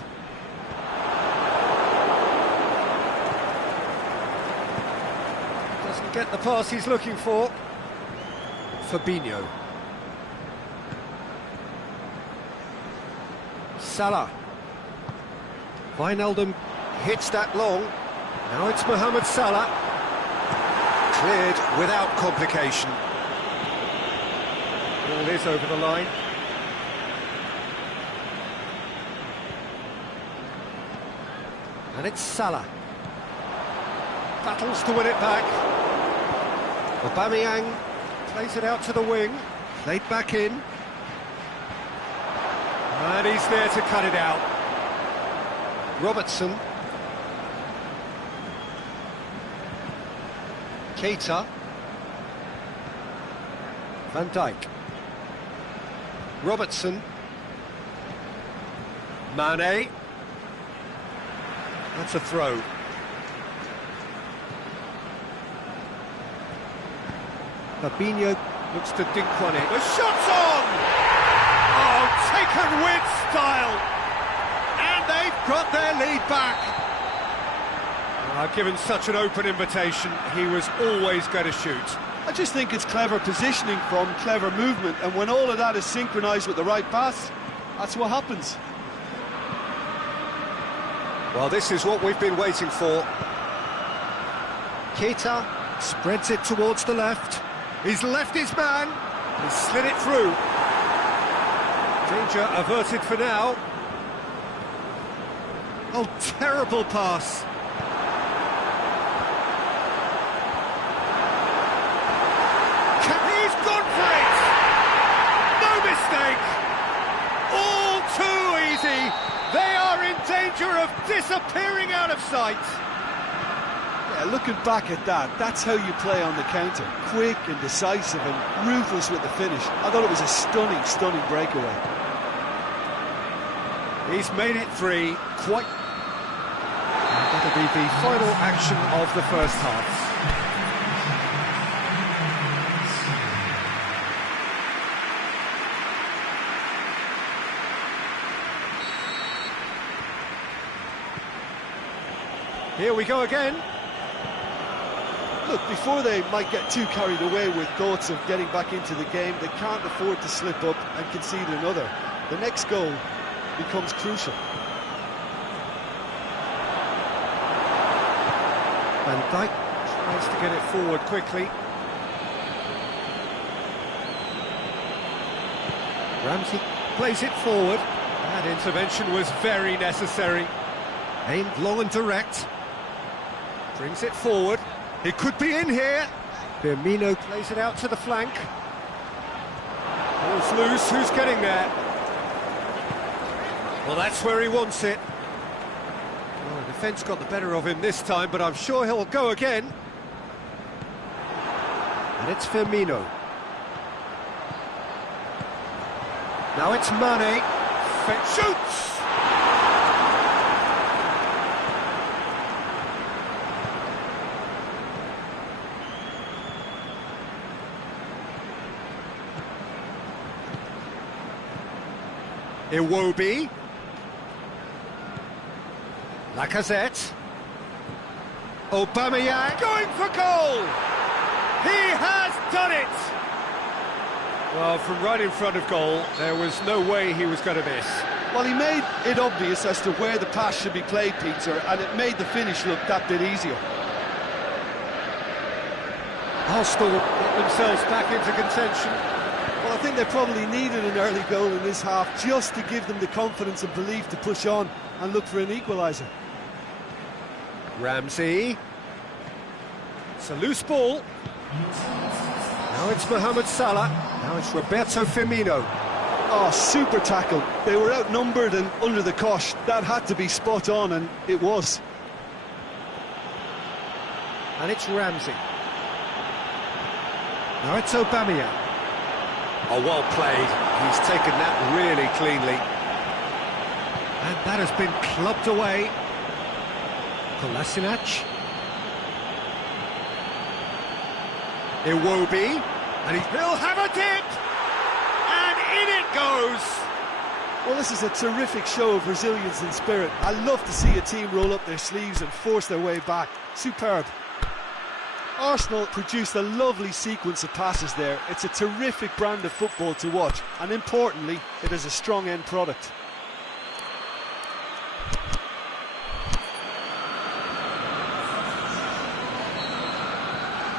Doesn't get the pass he's looking for. Fabinho. Salah. Wijnaldum hits that long. Now it's Mohamed Salah. Cleared without complication. Ball is over the line. And it's Salah. Battles to win it back. Aubameyang plays it out to the wing. Played back in. And he's there to cut it out. Robertson. Keita. Van Dijk. Robertson. Mane. That's a throw. Fabinho looks to dink one in. The shot's on! Oh, taken with style! And they've got their lead back. Given such an open invitation, he was always going to shoot. I just think it's clever positioning from clever movement, and when all of that is synchronised with the right pass, that's what happens. Well, this is what we've been waiting for. Keita spreads it towards the left. He's left his man. He's slid it through. Danger averted for now. Oh, terrible pass. He's gone for it! No mistake! All too easy! They are in danger of disappearing out of sight! Yeah, looking back at that, that's how you play on the counter. Quick and decisive and ruthless with the finish. I thought it was a stunning, stunning breakaway. He's made it 3, quite... And that'll be the final action of the first half. Here we go again. Look, before they might get too carried away with thoughts of getting back into the game, they can't afford to slip up and concede another. The next goal becomes crucial. Van Dijk tries to get it forward quickly. Ramsey plays it forward. That intervention was very necessary. Aimed long and direct. Brings it forward. It could be in here. Firmino plays it out to the flank. Ball's loose. Who's getting there? Well, that's where he wants it. Well, the defence got the better of him this time, but I'm sure he'll go again. And it's Firmino. Now it's Mane. Shoots! Iwobi. Lacazette. Aubameyang going for goal! He has done it! Well, from right in front of goal, there was no way he was going to miss. Well, he made it obvious as to where the pass should be played, Peter, and it made the finish look that bit easier. Arsenal get themselves back into contention. Well, I think they probably needed an early goal in this half just to give them the confidence and belief to push on and look for an equaliser. Ramsey. It's a loose ball. Now it's Mohamed Salah. Now it's Roberto Firmino. Oh, super tackle. They were outnumbered and under the cosh. That had to be spot on, and it was. And it's Ramsey. Now it's Aubameyang. Oh, well played. He's taken that really cleanly. And that has been clubbed away. Kolasinac. Iwobi. And he'll have a dip! And in it goes! Well, this is a terrific show of resilience and spirit. I love to see a team roll up their sleeves and force their way back. Superb. Arsenal produced a lovely sequence of passes there. It's a terrific brand of football to watch, and importantly, it is a strong end product.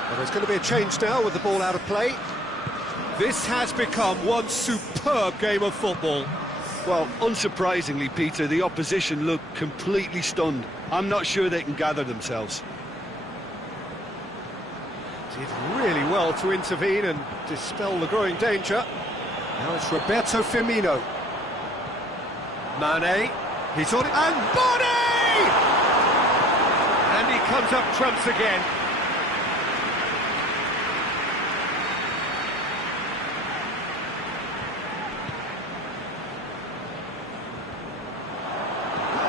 Well, there's going to be a change now with the ball out of play. This has become one superb game of football. Well, unsurprisingly, Peter, the opposition look completely stunned. I'm not sure they can gather themselves. Did really well to intervene and dispel the growing danger. Now it's Roberto Firmino. Mane, he's on it, and Body! And he comes up trumps again.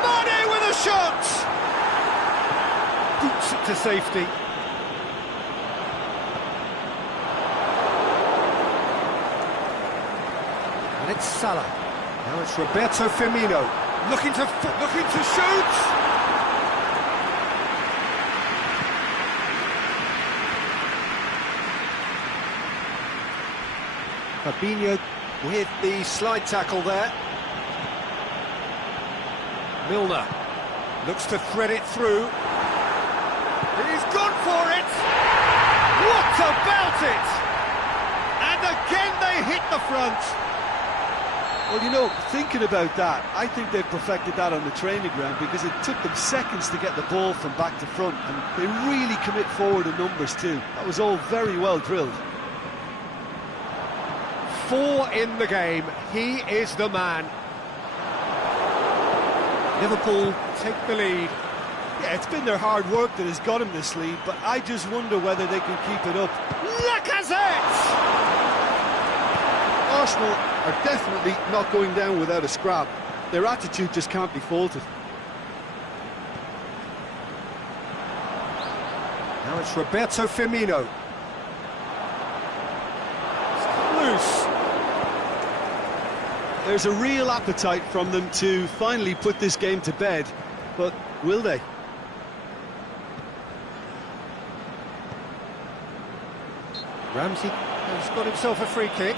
Mane with a shot! Boots it to safety. And it's Salah. Now it's Roberto Firmino. Looking to shoot! Fabinho with the slide tackle there. Milner looks to thread it through. He's gone for it! What about it? And again they hit the front. Well, you know, thinking about that, I think they've perfected that on the training ground because it took them seconds to get the ball from back to front, and they really commit forward in numbers too. That was all very well drilled. 4 in the game. He is the man. Liverpool take the lead. Yeah, it's been their hard work that has got them this lead, but I just wonder whether they can keep it up. Lacazette! Arsenal are definitely not going down without a scrap. Their attitude just can't be faulted. Now it's Roberto Firmino. It's loose. There's a real appetite from them to finally put this game to bed, but will they? Ramsey has got himself a free kick.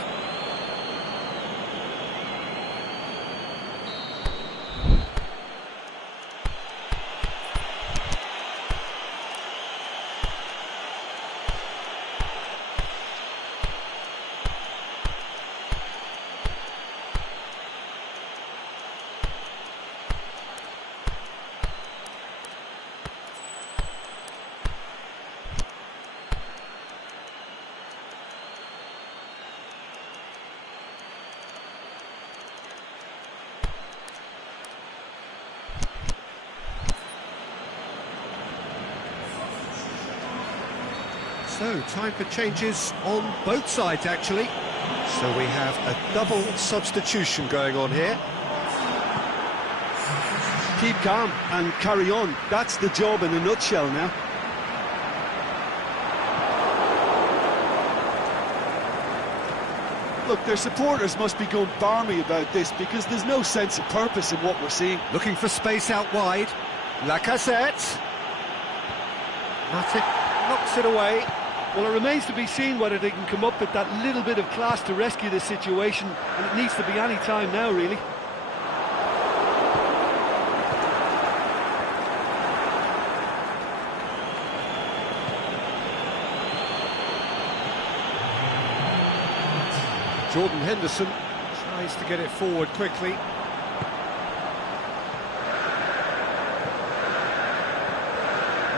So, time for changes on both sides, actually. So we have a double substitution going on here. Keep calm and carry on. That's the job in a nutshell now. Look, their supporters must be going barmy about this because there's no sense of purpose in what we're seeing. Looking for space out wide. Lacazette. Matic knocks it away. Well, it remains to be seen whether they can come up with that little bit of class to rescue this situation, and it needs to be any time now, really. Jordan Henderson tries to get it forward quickly.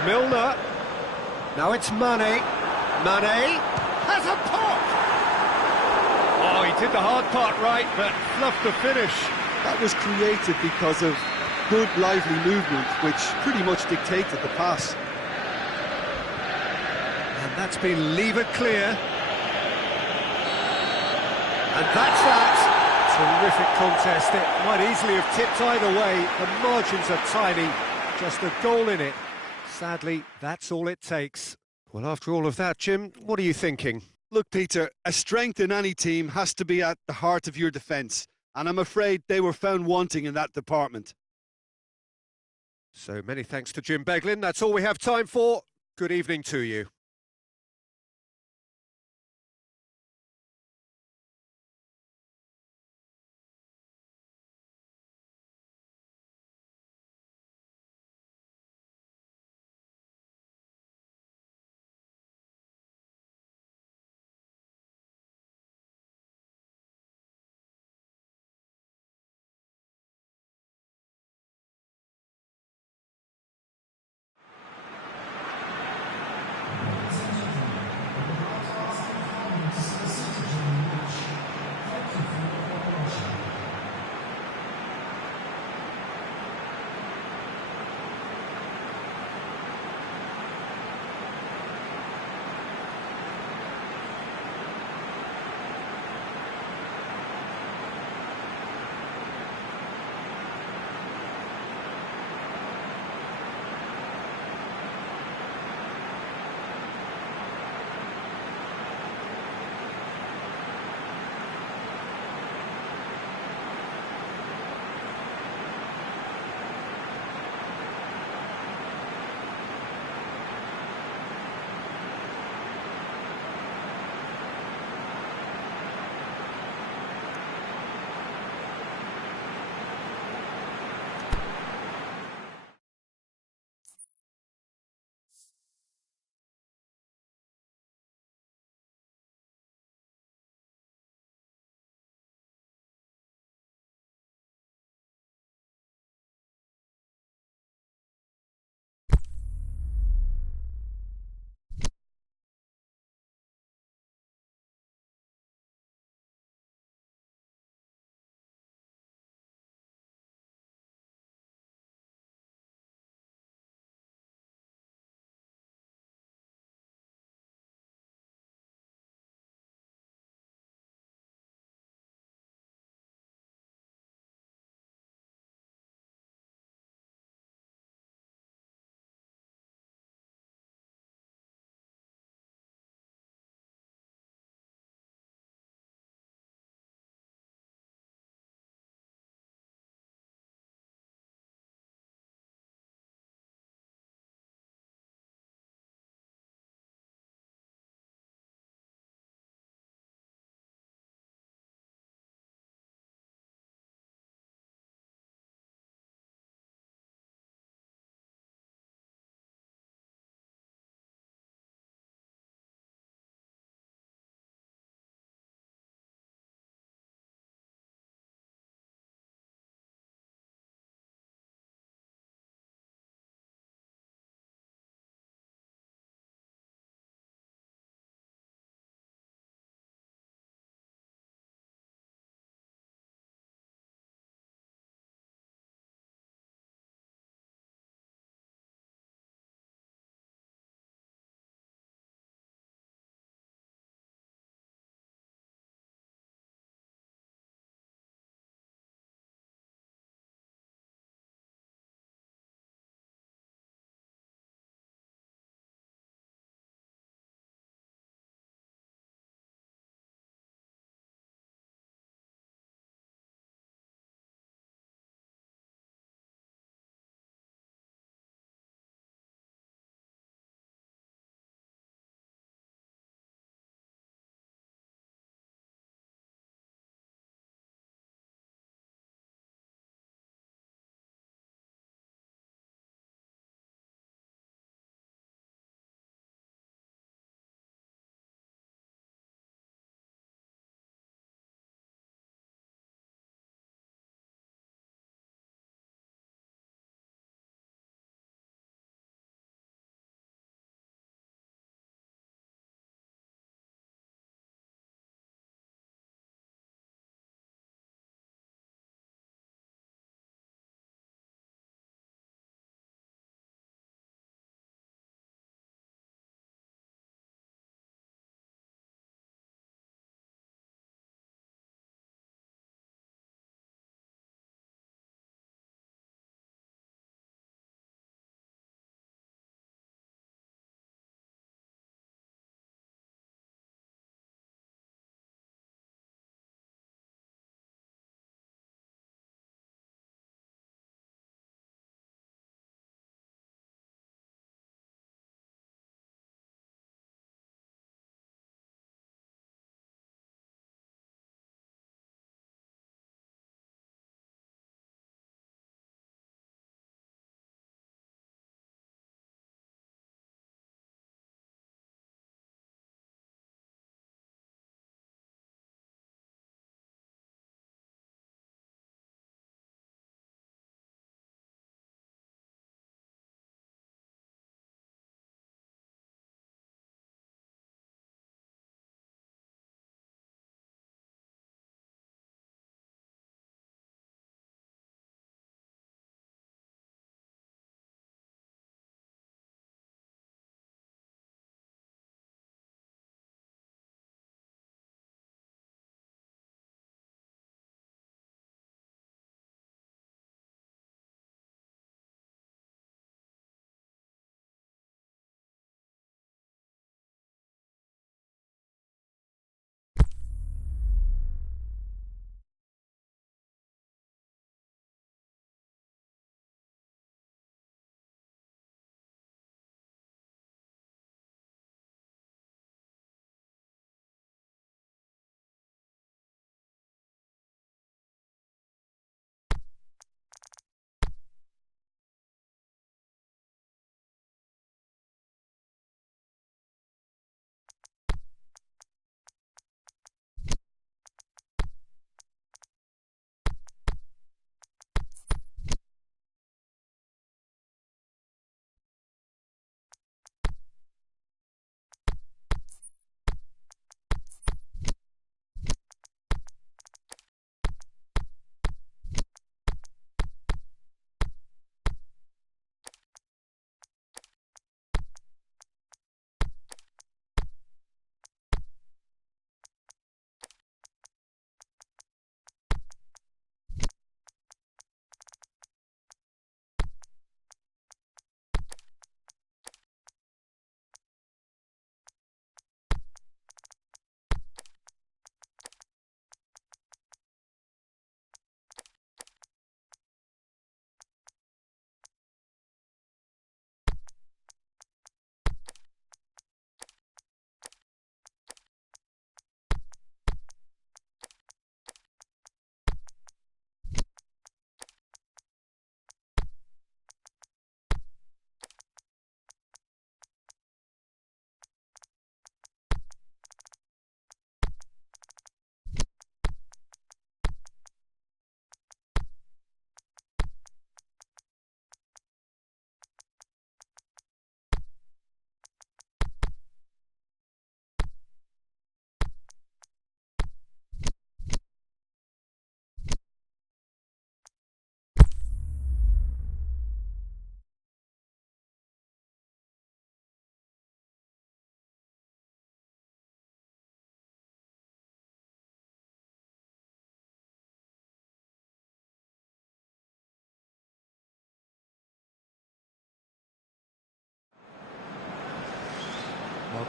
Milner. Now it's Mane. Mane has a pop! Oh, he did the hard part right, but fluffed the finish. That was created because of good, lively movement, which pretty much dictated the pass. And that's been levered clear. And that's that. Terrific contest. It might easily have tipped either way. The margins are tiny. Just a goal in it. Sadly, that's all it takes. Well, after all of that, Jim, what are you thinking? Look, Peter, a strength in any team has to be at the heart of your defence, and I'm afraid they were found wanting in that department. So many thanks to Jim Beglin. That's all we have time for. Good evening to you.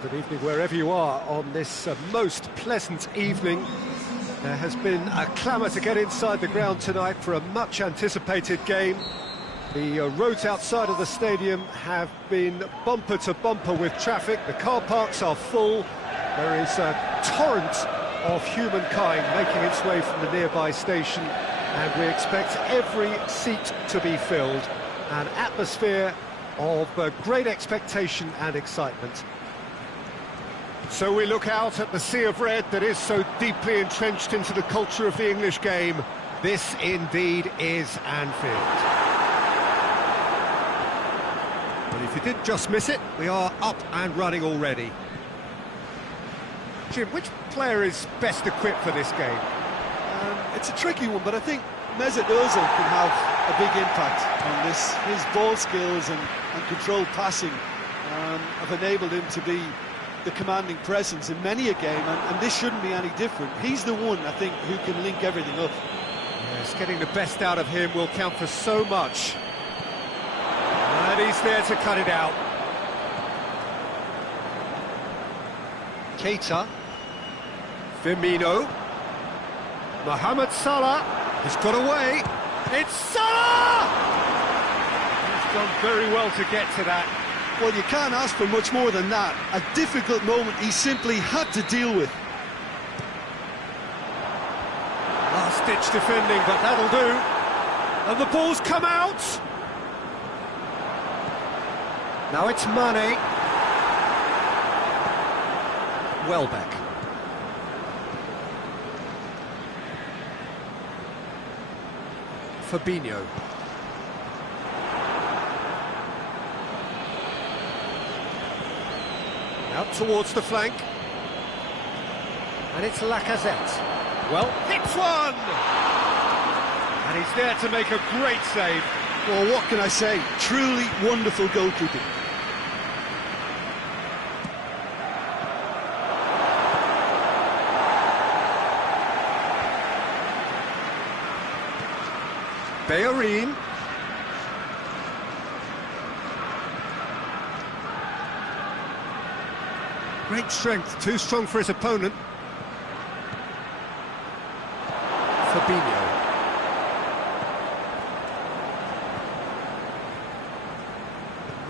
Good evening wherever you are on this most pleasant evening. There has been a clamour to get inside the ground tonight for a much anticipated game. The roads outside of the stadium have been bumper to bumper with traffic. The car parks are full. There is a torrent of humankind making its way from the nearby station, and we expect every seat to be filled. An atmosphere of great expectation and excitement. So we look out at the sea of red that is so deeply entrenched into the culture of the English game. This indeed is Anfield. But if you did just miss it, we are up and running already. Jim, which player is best equipped for this game? It's a tricky one, but I think Mesut Ozil can have a big impact on this. His ball skills and controlled passing have enabled him to be the commanding presence in many a game, and this shouldn't be any different. He's the one, I think, who can link everything up. Yes, getting the best out of him will count for so much. And he's there to cut it out. Keita. Firmino. Mohamed Salah. He's got away. It's Salah! He's done very well to get to that. Well, you can't ask for much more than that. A difficult moment he simply had to deal with. Last-ditch defending, but that'll do. And the ball's come out. Now it's Mane. Welbeck. Fabinho. Out towards the flank. And it's Lacazette. Well, hits one! And he's there to make a great save. Well, what can I say? Truly wonderful goalkeeping. Bellerin. Great strength, too strong for his opponent. Fabinho.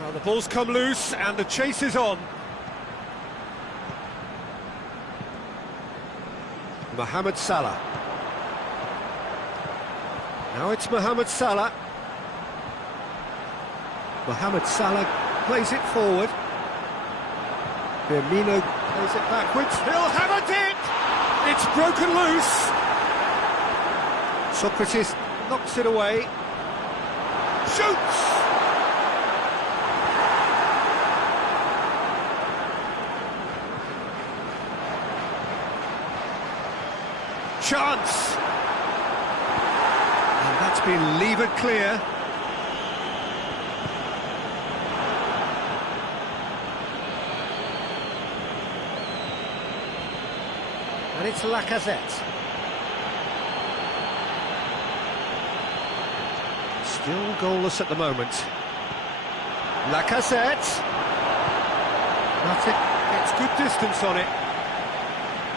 Well, the ball's come loose and the chase is on. Mohamed Salah. Now it's Mohamed Salah. Mohamed Salah plays it forward. Firmino plays it backwards. He'll have it! It's broken loose. Socrates knocks it away. Shoots! Chance! And that's been levered clear. And it's Lacazette. Still goalless at the moment. Lacazette. That's it. Gets good distance on it.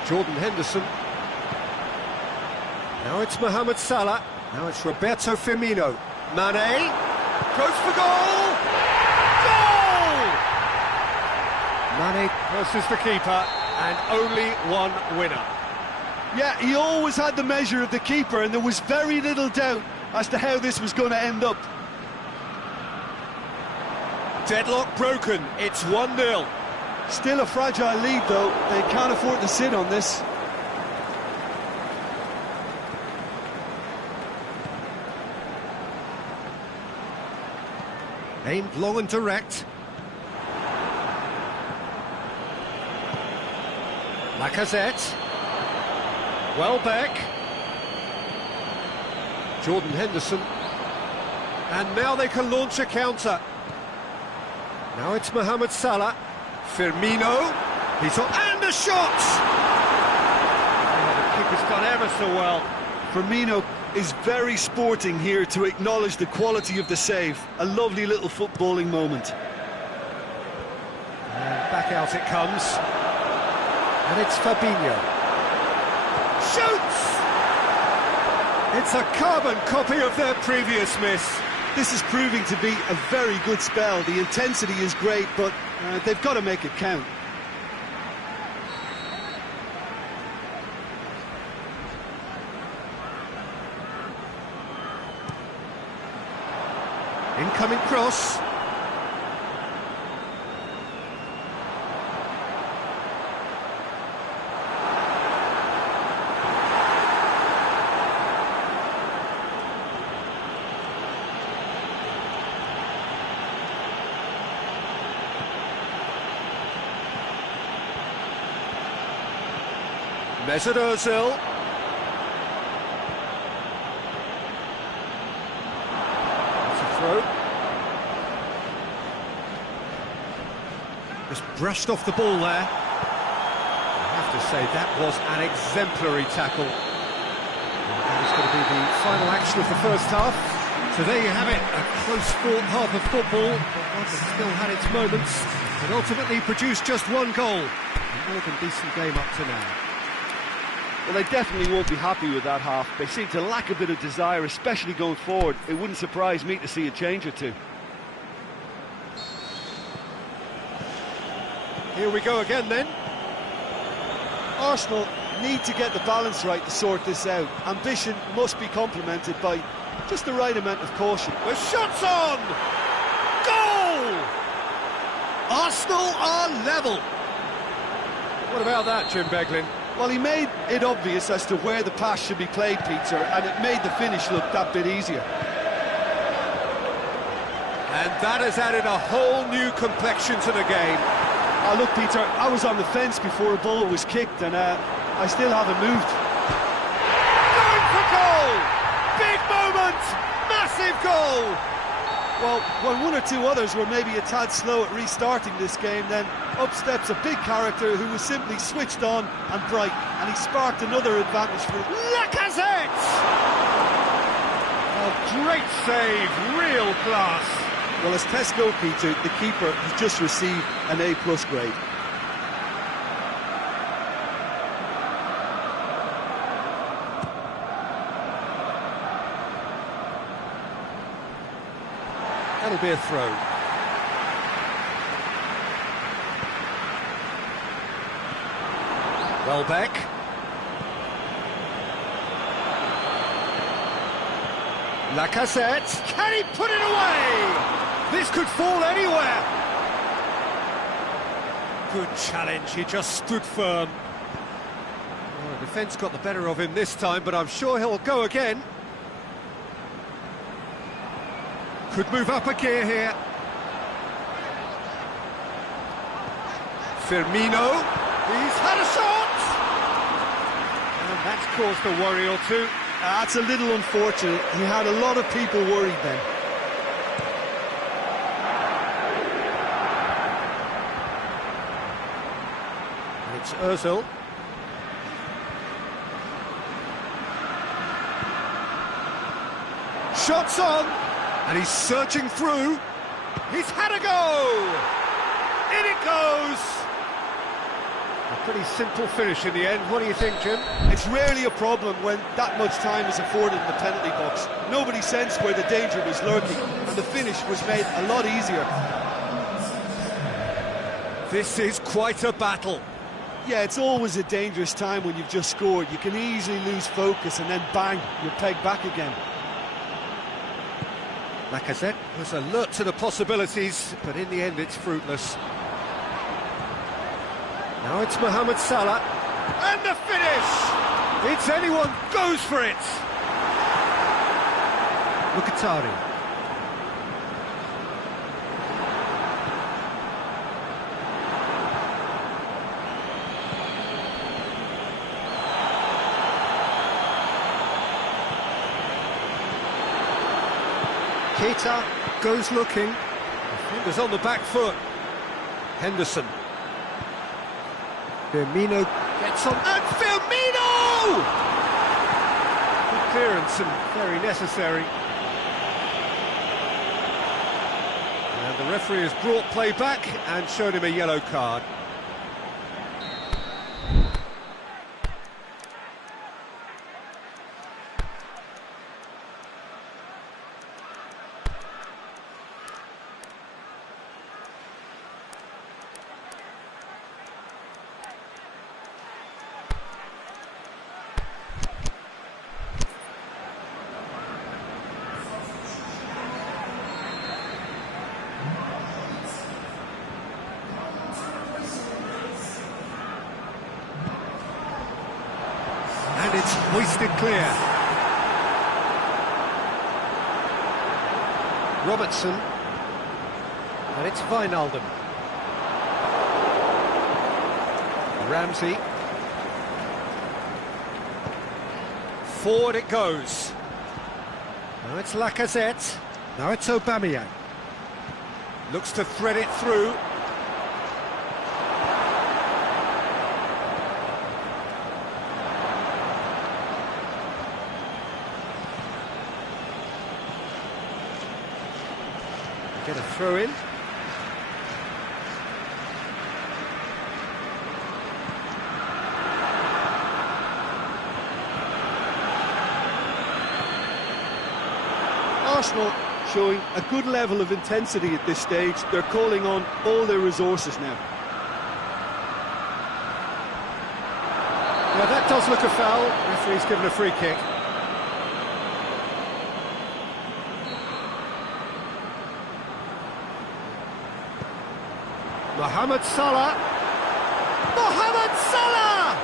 Jordan Henderson. Now it's Mohamed Salah. Now it's Roberto Firmino. Mane. Goes for goal! Goal! Mane versus the keeper, and only one winner. Yeah, he always had the measure of the keeper, and there was very little doubt as to how this was going to end up. Deadlock broken, it's 1-0. Still a fragile lead, though. They can't afford to sit on this. Aimed long and direct. Lacazette. Welbeck. Jordan Henderson. And now they can launch a counter. Now it's Mohamed Salah. Firmino. He's on, and the shot! Oh, the keeper's done ever so well. Firmino is very sporting here to acknowledge the quality of the save. A lovely little footballing moment. And back out it comes. And it's Fabinho. Shoots! It's a carbon copy of their previous miss. This is proving to be a very good spell. The intensity is great, but they've got to make it count. Incoming cross. Mesut Ozil. It's a throw. Just brushed off the ball there. I have to say, that was an exemplary tackle. And that is going to be the final action of the first half. So there you have it, a close-fought half of football, but one that still had its moments, and ultimately produced just one goal. A more than decent game up to now. Well, they definitely won't be happy with that half. They seem to lack a bit of desire, especially going forward. It wouldn't surprise me to see a change or two. Here we go again then. Arsenal need to get the balance right to sort this out. Ambition must be complemented by just the right amount of caution. The shot's on! Goal! Arsenal are level. What about that, Jim Beglin? Well, he made it obvious as to where the pass should be played, Peter, and it made the finish look that bit easier. And that has added a whole new complexion to the game. Oh, look, Peter, I was on the fence before a ball was kicked, and I still haven't moved. Going for goal! Big moment! Massive goal! Well, when one or two others were maybe a tad slow at restarting this game, then up steps a big character who was simply switched on and bright, and he sparked another advantage for Lacazette! A great save, real class. Well, as tests go, Peter, the keeper has just received an A+ grade. That'll be a throw. Welbeck. Lacazette. Can he put it away? This could fall anywhere. Good challenge, he just stood firm. Well, the defence got the better of him this time, but I'm sure he'll go again. Could move up a gear here. Firmino. He's had a shot! And that's caused a worry or two. That's a little unfortunate. He had a lot of people worried then. It's Ozil. Shots on! And he's searching through. He's had a go! In it goes! A pretty simple finish in the end. What do you think, Jim? It's rarely a problem when that much time is afforded in the penalty box. Nobody sensed where the danger was lurking, and the finish was made a lot easier. This is quite a battle. Yeah, it's always a dangerous time when you've just scored. You can easily lose focus and then bang, you're pegged back again. Lacazette was alert to the possibilities, but in the end it's fruitless. Now it's Mohamed Salah. And the finish! It's anyone goes for it! Mkhitaryan. Keita goes looking. Defender's on the back foot. Henderson. Firmino gets on. And Firmino! Good clearance and very necessary. And the referee has brought play back and showed him a yellow card. And it's hoisted clear. Robertson. And it's Wijnaldum. Ramsey. Forward it goes. Now it's Lacazette. Now it's Aubameyang. Looks to thread it through. Get a throw in. Arsenal showing a good level of intensity at this stage. They're calling on all their resources now. Yeah, that does look a foul. Referee's given a free kick. Mohamed Salah. Mohamed Salah!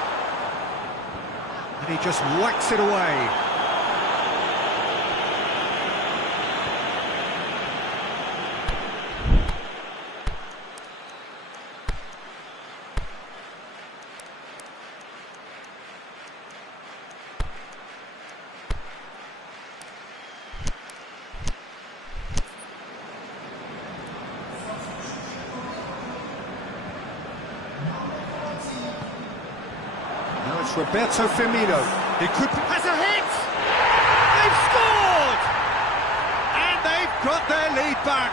And he just whacks it away. Now it's Roberto Firmino. He could... has a hit! They've scored! And they've got their lead back.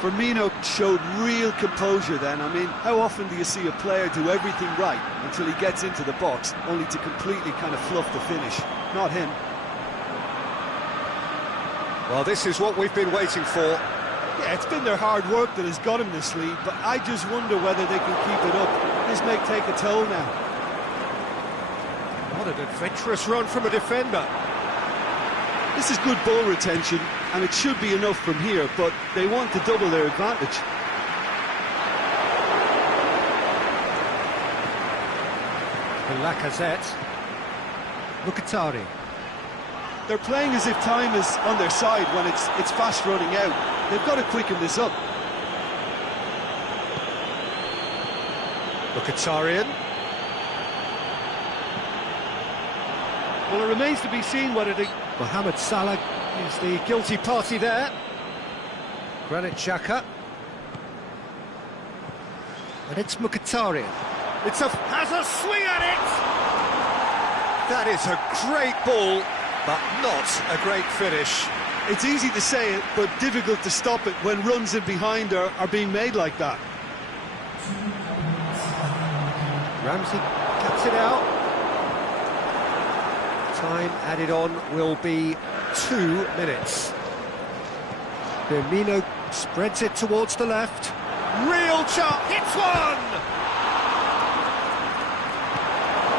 Firmino showed real composure then. I mean, how often do you see a player do everything right until he gets into the box, only to completely kind of fluff the finish? Not him. Well, this is what we've been waiting for. Yeah, it's been their hard work that has got them this lead, but I just wonder whether they can keep it up. This may take a toll now. What an adventurous run from a defender. This is good ball retention, and it should be enough from here, but they want to double their advantage. And Lacazette. Mkhitaryan. They're playing as if time is on their side when it's fast running out. They've got to quicken this up. Mkhitaryan. Well, it remains to be seen whether they... Mohamed Salah is the guilty party there. Granit Xhaka. And it's Mkhitaryan. Has a swing at it! That is a great ball, but not a great finish. It's easy to say it, but difficult to stop it when runs in behind are being made like that. Ramsey cuts it out. Time added on will be 2 minutes. Firmino spreads it towards the left. Real chance, hits one!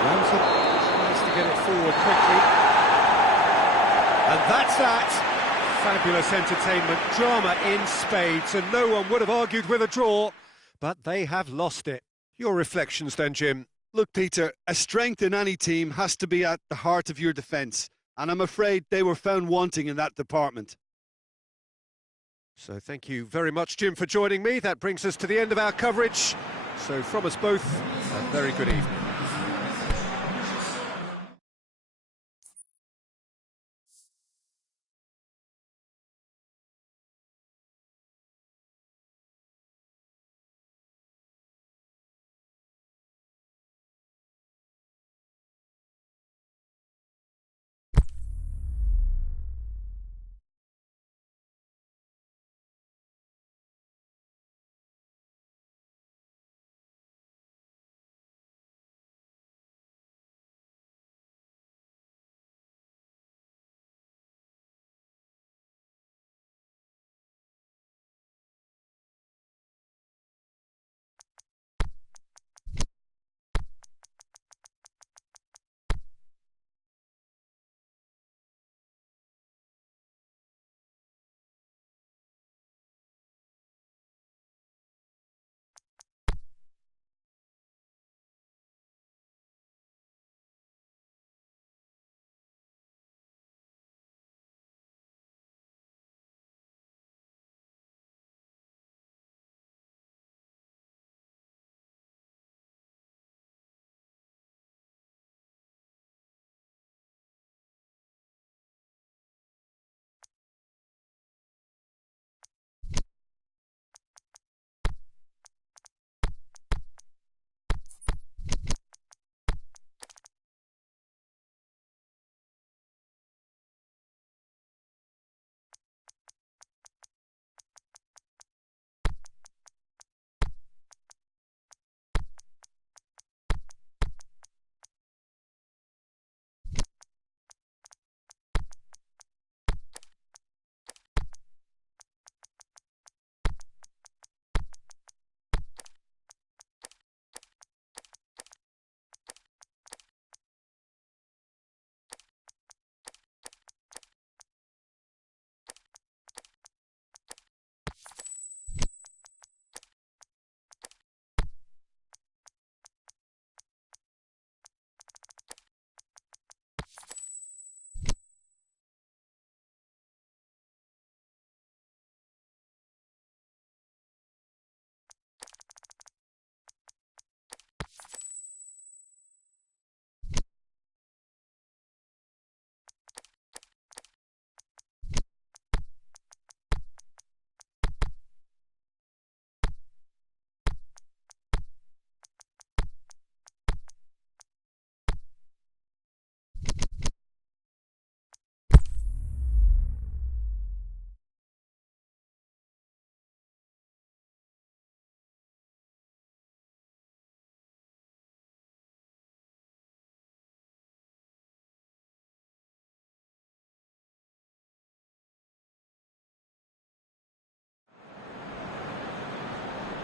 Ramsey tries to get it forward quickly. And that's that. Fabulous entertainment, drama in spades, and no one would have argued with a draw, but they have lost it. Your reflections then, Jim? Look, Peter, a strength in any team has to be at the heart of your defence, and I'm afraid they were found wanting in that department. So thank you very much, Jim, for joining me. That brings us to the end of our coverage. So from us both, a very good evening.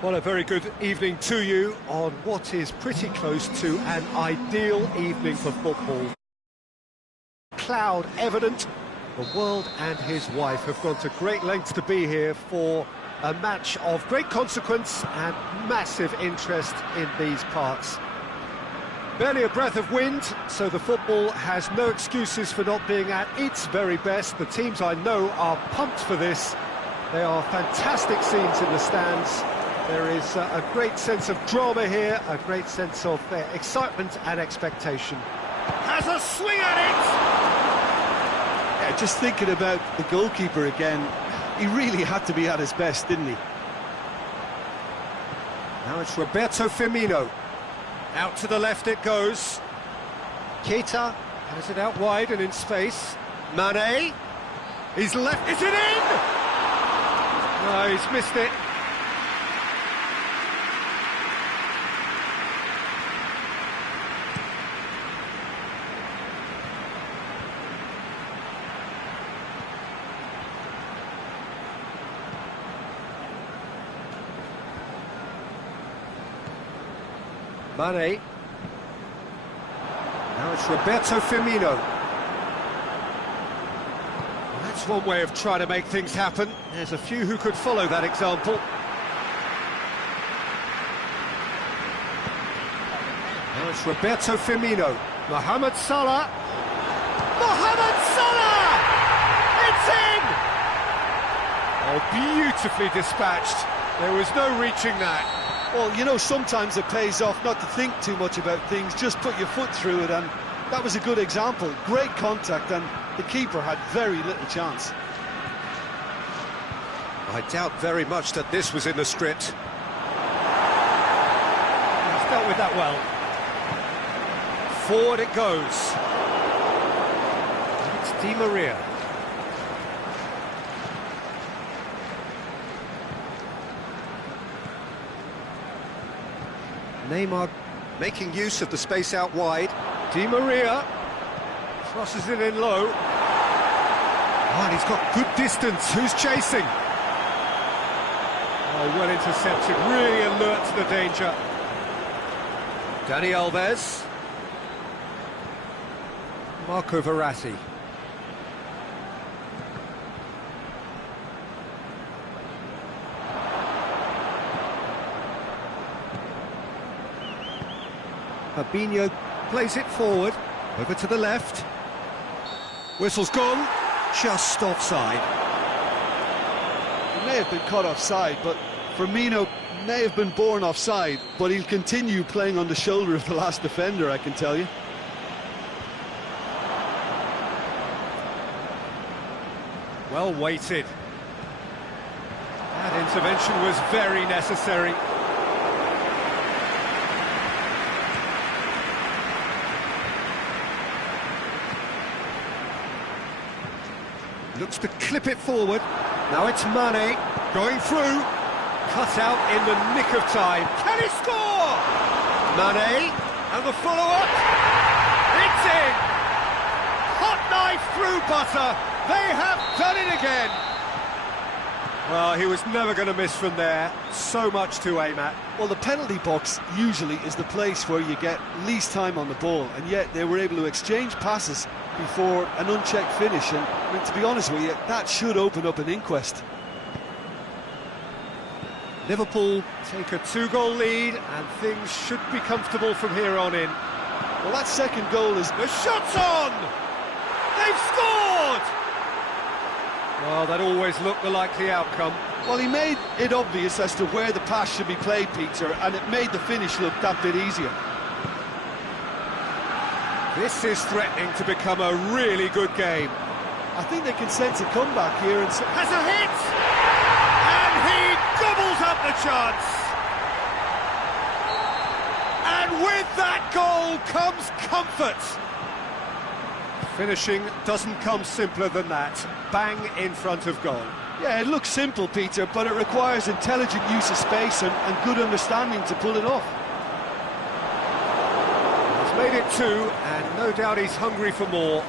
Well, a very good evening to you on what is pretty close to an ideal evening for football. Cloud evident, the world and his wife have gone to great lengths to be here for a match of great consequence and massive interest in these parts. Barely a breath of wind, so the football has no excuses for not being at its very best. The teams I know are pumped for this. They are fantastic scenes in the stands. There is a great sense of drama here, a great sense of excitement and expectation. Has a swing at it! Yeah, just thinking about the goalkeeper again, he really had to be at his best, didn't he? Now it's Roberto Firmino. Out to the left it goes. Keita has it out wide and in space. Mane. He's left. Is it in? No, he's missed it. Mane. Now it's Roberto Firmino. Well, that's one way of trying to make things happen. There's a few who could follow that example. Now it's Roberto Firmino. Mohamed Salah. Mohamed Salah! It's in! Oh, beautifully dispatched. There was no reaching that. Well, you know, sometimes it pays off not to think too much about things, just put your foot through it, and that was a good example. Great contact, and the keeper had very little chance. I doubt very much that this was in the script. He's dealt with that well. Forward it goes. It's Di Maria. Neymar making use of the space out wide. Di Maria crosses it in low. Oh, and he's got good distance. Who's chasing? Oh, well intercepted, really alert to the danger. Dani Alves. Marco Verratti. Fabinho plays it forward, over to the left. Whistle's gone, just offside. He may have been caught offside, but Firmino may have been born offside, but he'll continue playing on the shoulder of the last defender, I can tell you. Well weighted. That intervention was very necessary. Looks to clip it forward. Now it's Mane going through. Cut out in the nick of time. Can he score? Mane. And the follow-up. It's in! Hot knife through butter. They have done it again. Well, he was never going to miss from there. So much to aim at. Well, the penalty box usually is the place where you get least time on the ball, and yet they were able to exchange passes before an unchecked finish, and I mean, to be honest with you, that should open up an inquest. Liverpool take a 2-goal lead, and things should be comfortable from here on in. Well, that second goal is... The shot's on! They've scored! Well, that always looked the likely outcome. Well, he made it obvious as to where the pass should be played, Peter, and it made the finish look that bit easier. This is threatening to become a really good game. I think they can sense a comeback here and... Has a hit! And he gobbles up the chance! And with that goal comes comfort! Finishing doesn't come simpler than that. Bang in front of goal. Yeah, it looks simple, Peter, but it requires intelligent use of space and good understanding to pull it off. He's made it 2, and no doubt he's hungry for more.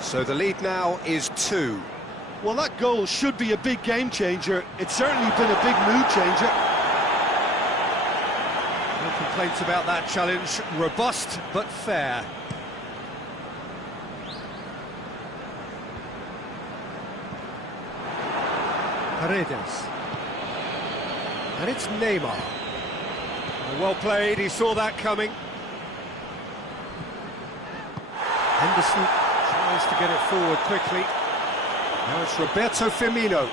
So the lead now is 2. Well, that goal should be a big game changer. It's certainly been a big mood changer. No complaints about that challenge. Robust but fair. Paredes. And it's Neymar. Well played, he saw that coming. Henderson tries to get it forward quickly. Now it's Roberto Firmino.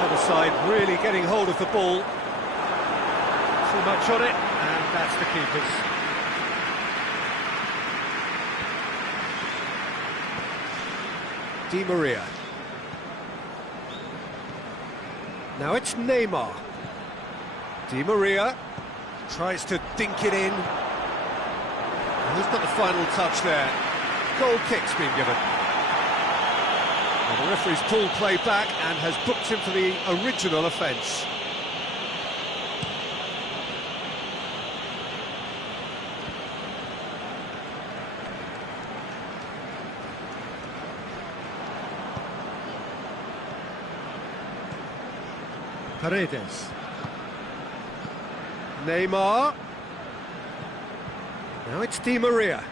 Either side really getting hold of the ball. Too much on it, and that's the keepers. Di Maria. Now it's Neymar. Di Maria tries to dink it in. Who's got the final touch there? Goal kick's been given. Well, the referee's pulled play back and has booked him for the original offence. Paredes. Neymar. Now it's Di Maria.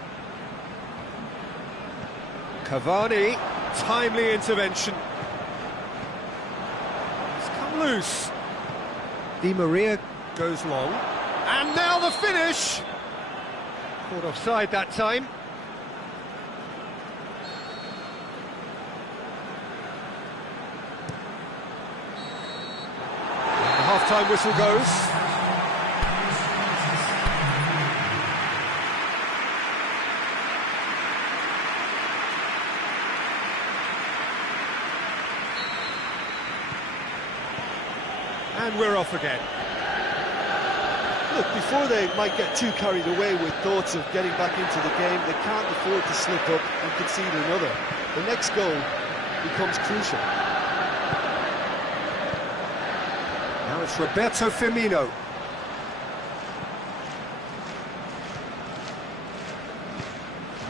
Cavani, timely intervention. It's come loose. Di Maria goes long. And now the finish! Caught offside that time. And the half-time whistle goes. And we're off again. Look, before they might get too carried away with thoughts of getting back into the game, they can't afford to slip up and concede another. The next goal becomes crucial. Now it's Roberto Firmino.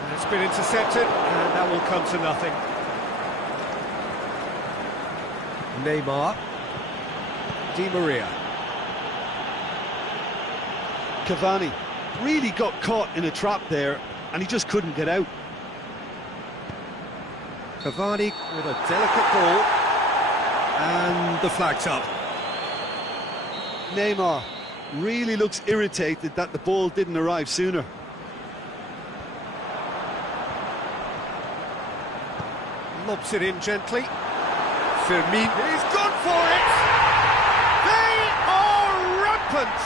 And it's been intercepted, and that will come to nothing. Neymar. Di Maria. Cavani really got caught in a trap there, and he just couldn't get out. Cavani with a delicate ball. And the flag's up. Neymar really looks irritated that the ball didn't arrive sooner. Lobs it in gently. Firmino. He's gone for it! They are rampant!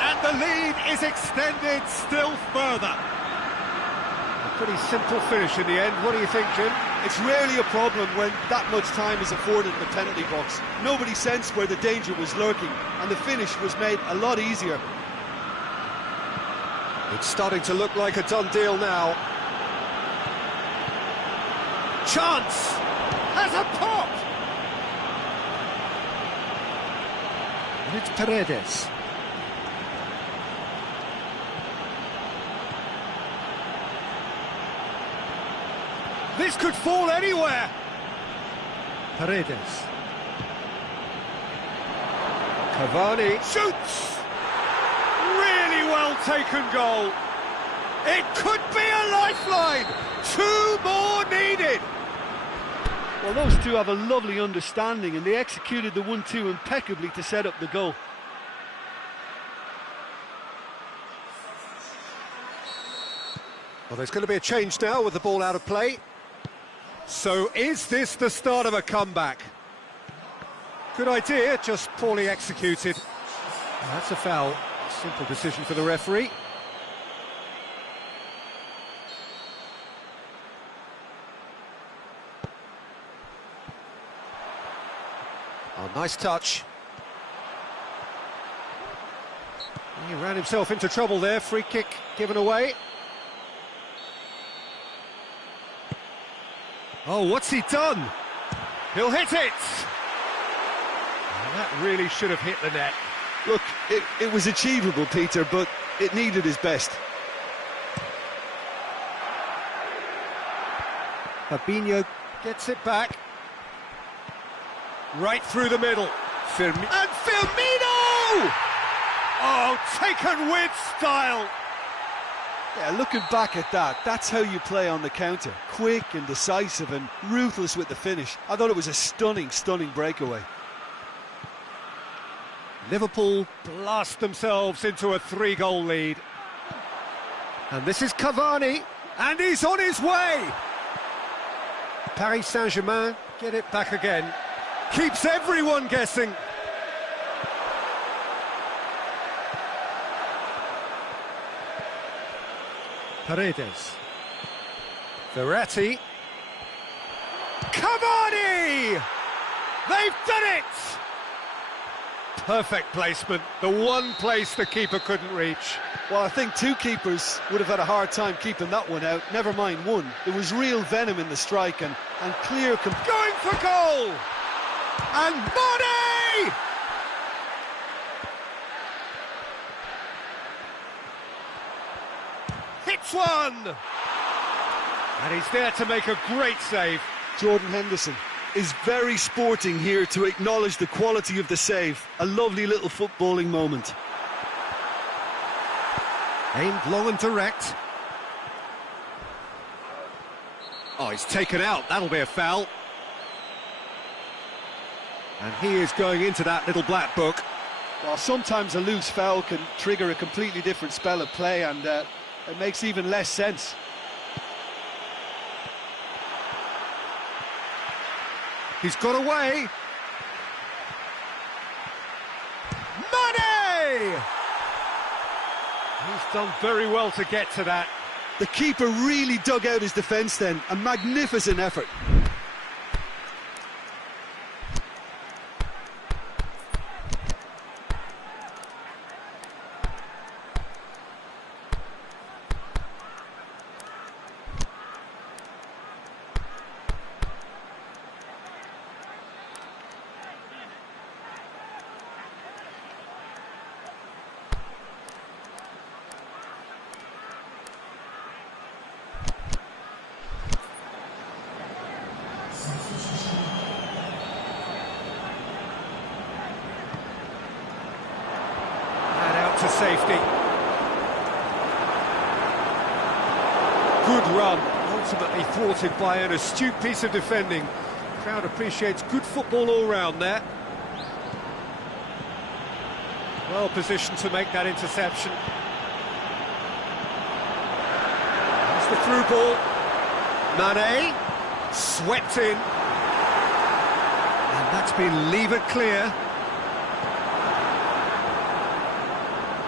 And the lead is extended still further. A pretty simple finish in the end. What do you think, Jim? It's rarely a problem when that much time is afforded in the penalty box. Nobody sensed where the danger was lurking, and the finish was made a lot easier. It's starting to look like a done deal now. Chance! Has a pop! And it's Paredes. This could fall anywhere! Paredes. Cavani. Shoots! Really well taken goal. It could be a lifeline! 2 more needed! Well, those two have a lovely understanding, and they executed the 1-2 impeccably to set up the goal. Well, there's going to be a change now with the ball out of play. So is this the start of a comeback? Good idea, just poorly executed. That's a foul. Simple decision for the referee. Oh, nice touch. He ran himself into trouble there. Free kick given away. Oh, what's he done? He'll hit it! And that really should have hit the net. Look, it was achievable, Peter, but it needed his best. Fabinho gets it back. Right through the middle. And Firmino! Oh, taken with style. Yeah, looking back at that, that's how you play on the counter. Quick and decisive and ruthless with the finish. I thought it was a stunning, stunning breakaway. Liverpool blast themselves into a 3-goal lead. And this is Cavani, and he's on his way! Paris Saint-Germain get it back again. Keeps everyone guessing. Paredes. Verratti. Cavani! They've done it! Perfect placement, the one place the keeper couldn't reach. Well, I think two keepers would have had a hard time keeping that one out, never mind one. There was real venom in the strike and clear... Going for goal! And Mane! Hits one! And he's there to make a great save. Jordan Henderson is very sporting here to acknowledge the quality of the save. A lovely little footballing moment. Aimed long and direct. Oh, he's taken out. That'll be a foul. And he is going into that little black book. Well, sometimes a loose foul can trigger a completely different spell of play, and it makes even less sense. He's got away. Mane! He's done very well to get to that. The keeper really dug out his defence then. A magnificent effort. To safety. Good run, ultimately thwarted by an astute piece of defending. The crowd appreciates good football all round there. Well positioned to make that interception. That's the through ball. Mane, swept in. And that's been levered clear.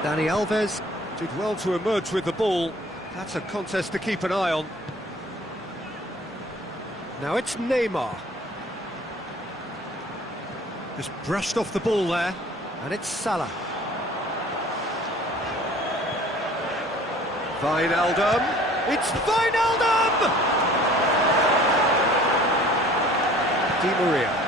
Dani Alves did well to emerge with the ball. That's a contest to keep an eye on. Now it's Neymar. Just brushed off the ball there. And it's Salah. Wijnaldum. It's Wijnaldum! Di Maria.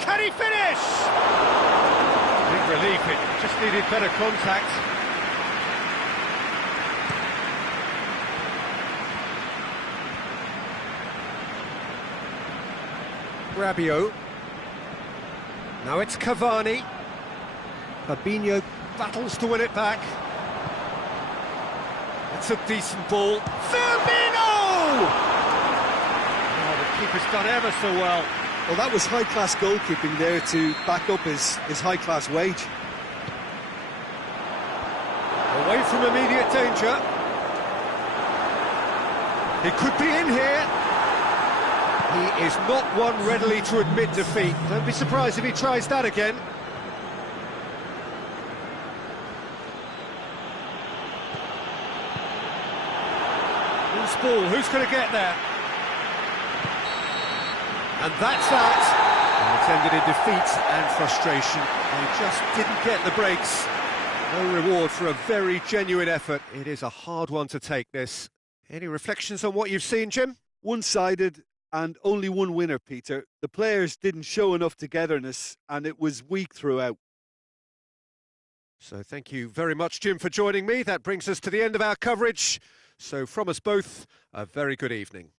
Can he finish? Big relief, it just needed better contact. Rabiot. Now it's Cavani. Fabinho battles to win it back. It's a decent ball. Firmino! Oh, the keeper's done ever so well. Well, that was high-class goalkeeping there to back up his high-class wage. Away from immediate danger. He could be in here. He is not one readily to admit defeat. Don't be surprised if he tries that again. Loose ball, who's going to get there? And that's that. And it's ended in defeat and frustration. They just didn't get the breaks. No reward for a very genuine effort. It is a hard one to take, this. Any reflections on what you've seen, Jim? One-sided and only one winner, Peter. The players didn't show enough togetherness and it was weak throughout. So thank you very much, Jim, for joining me. That brings us to the end of our coverage. So from us both, a very good evening.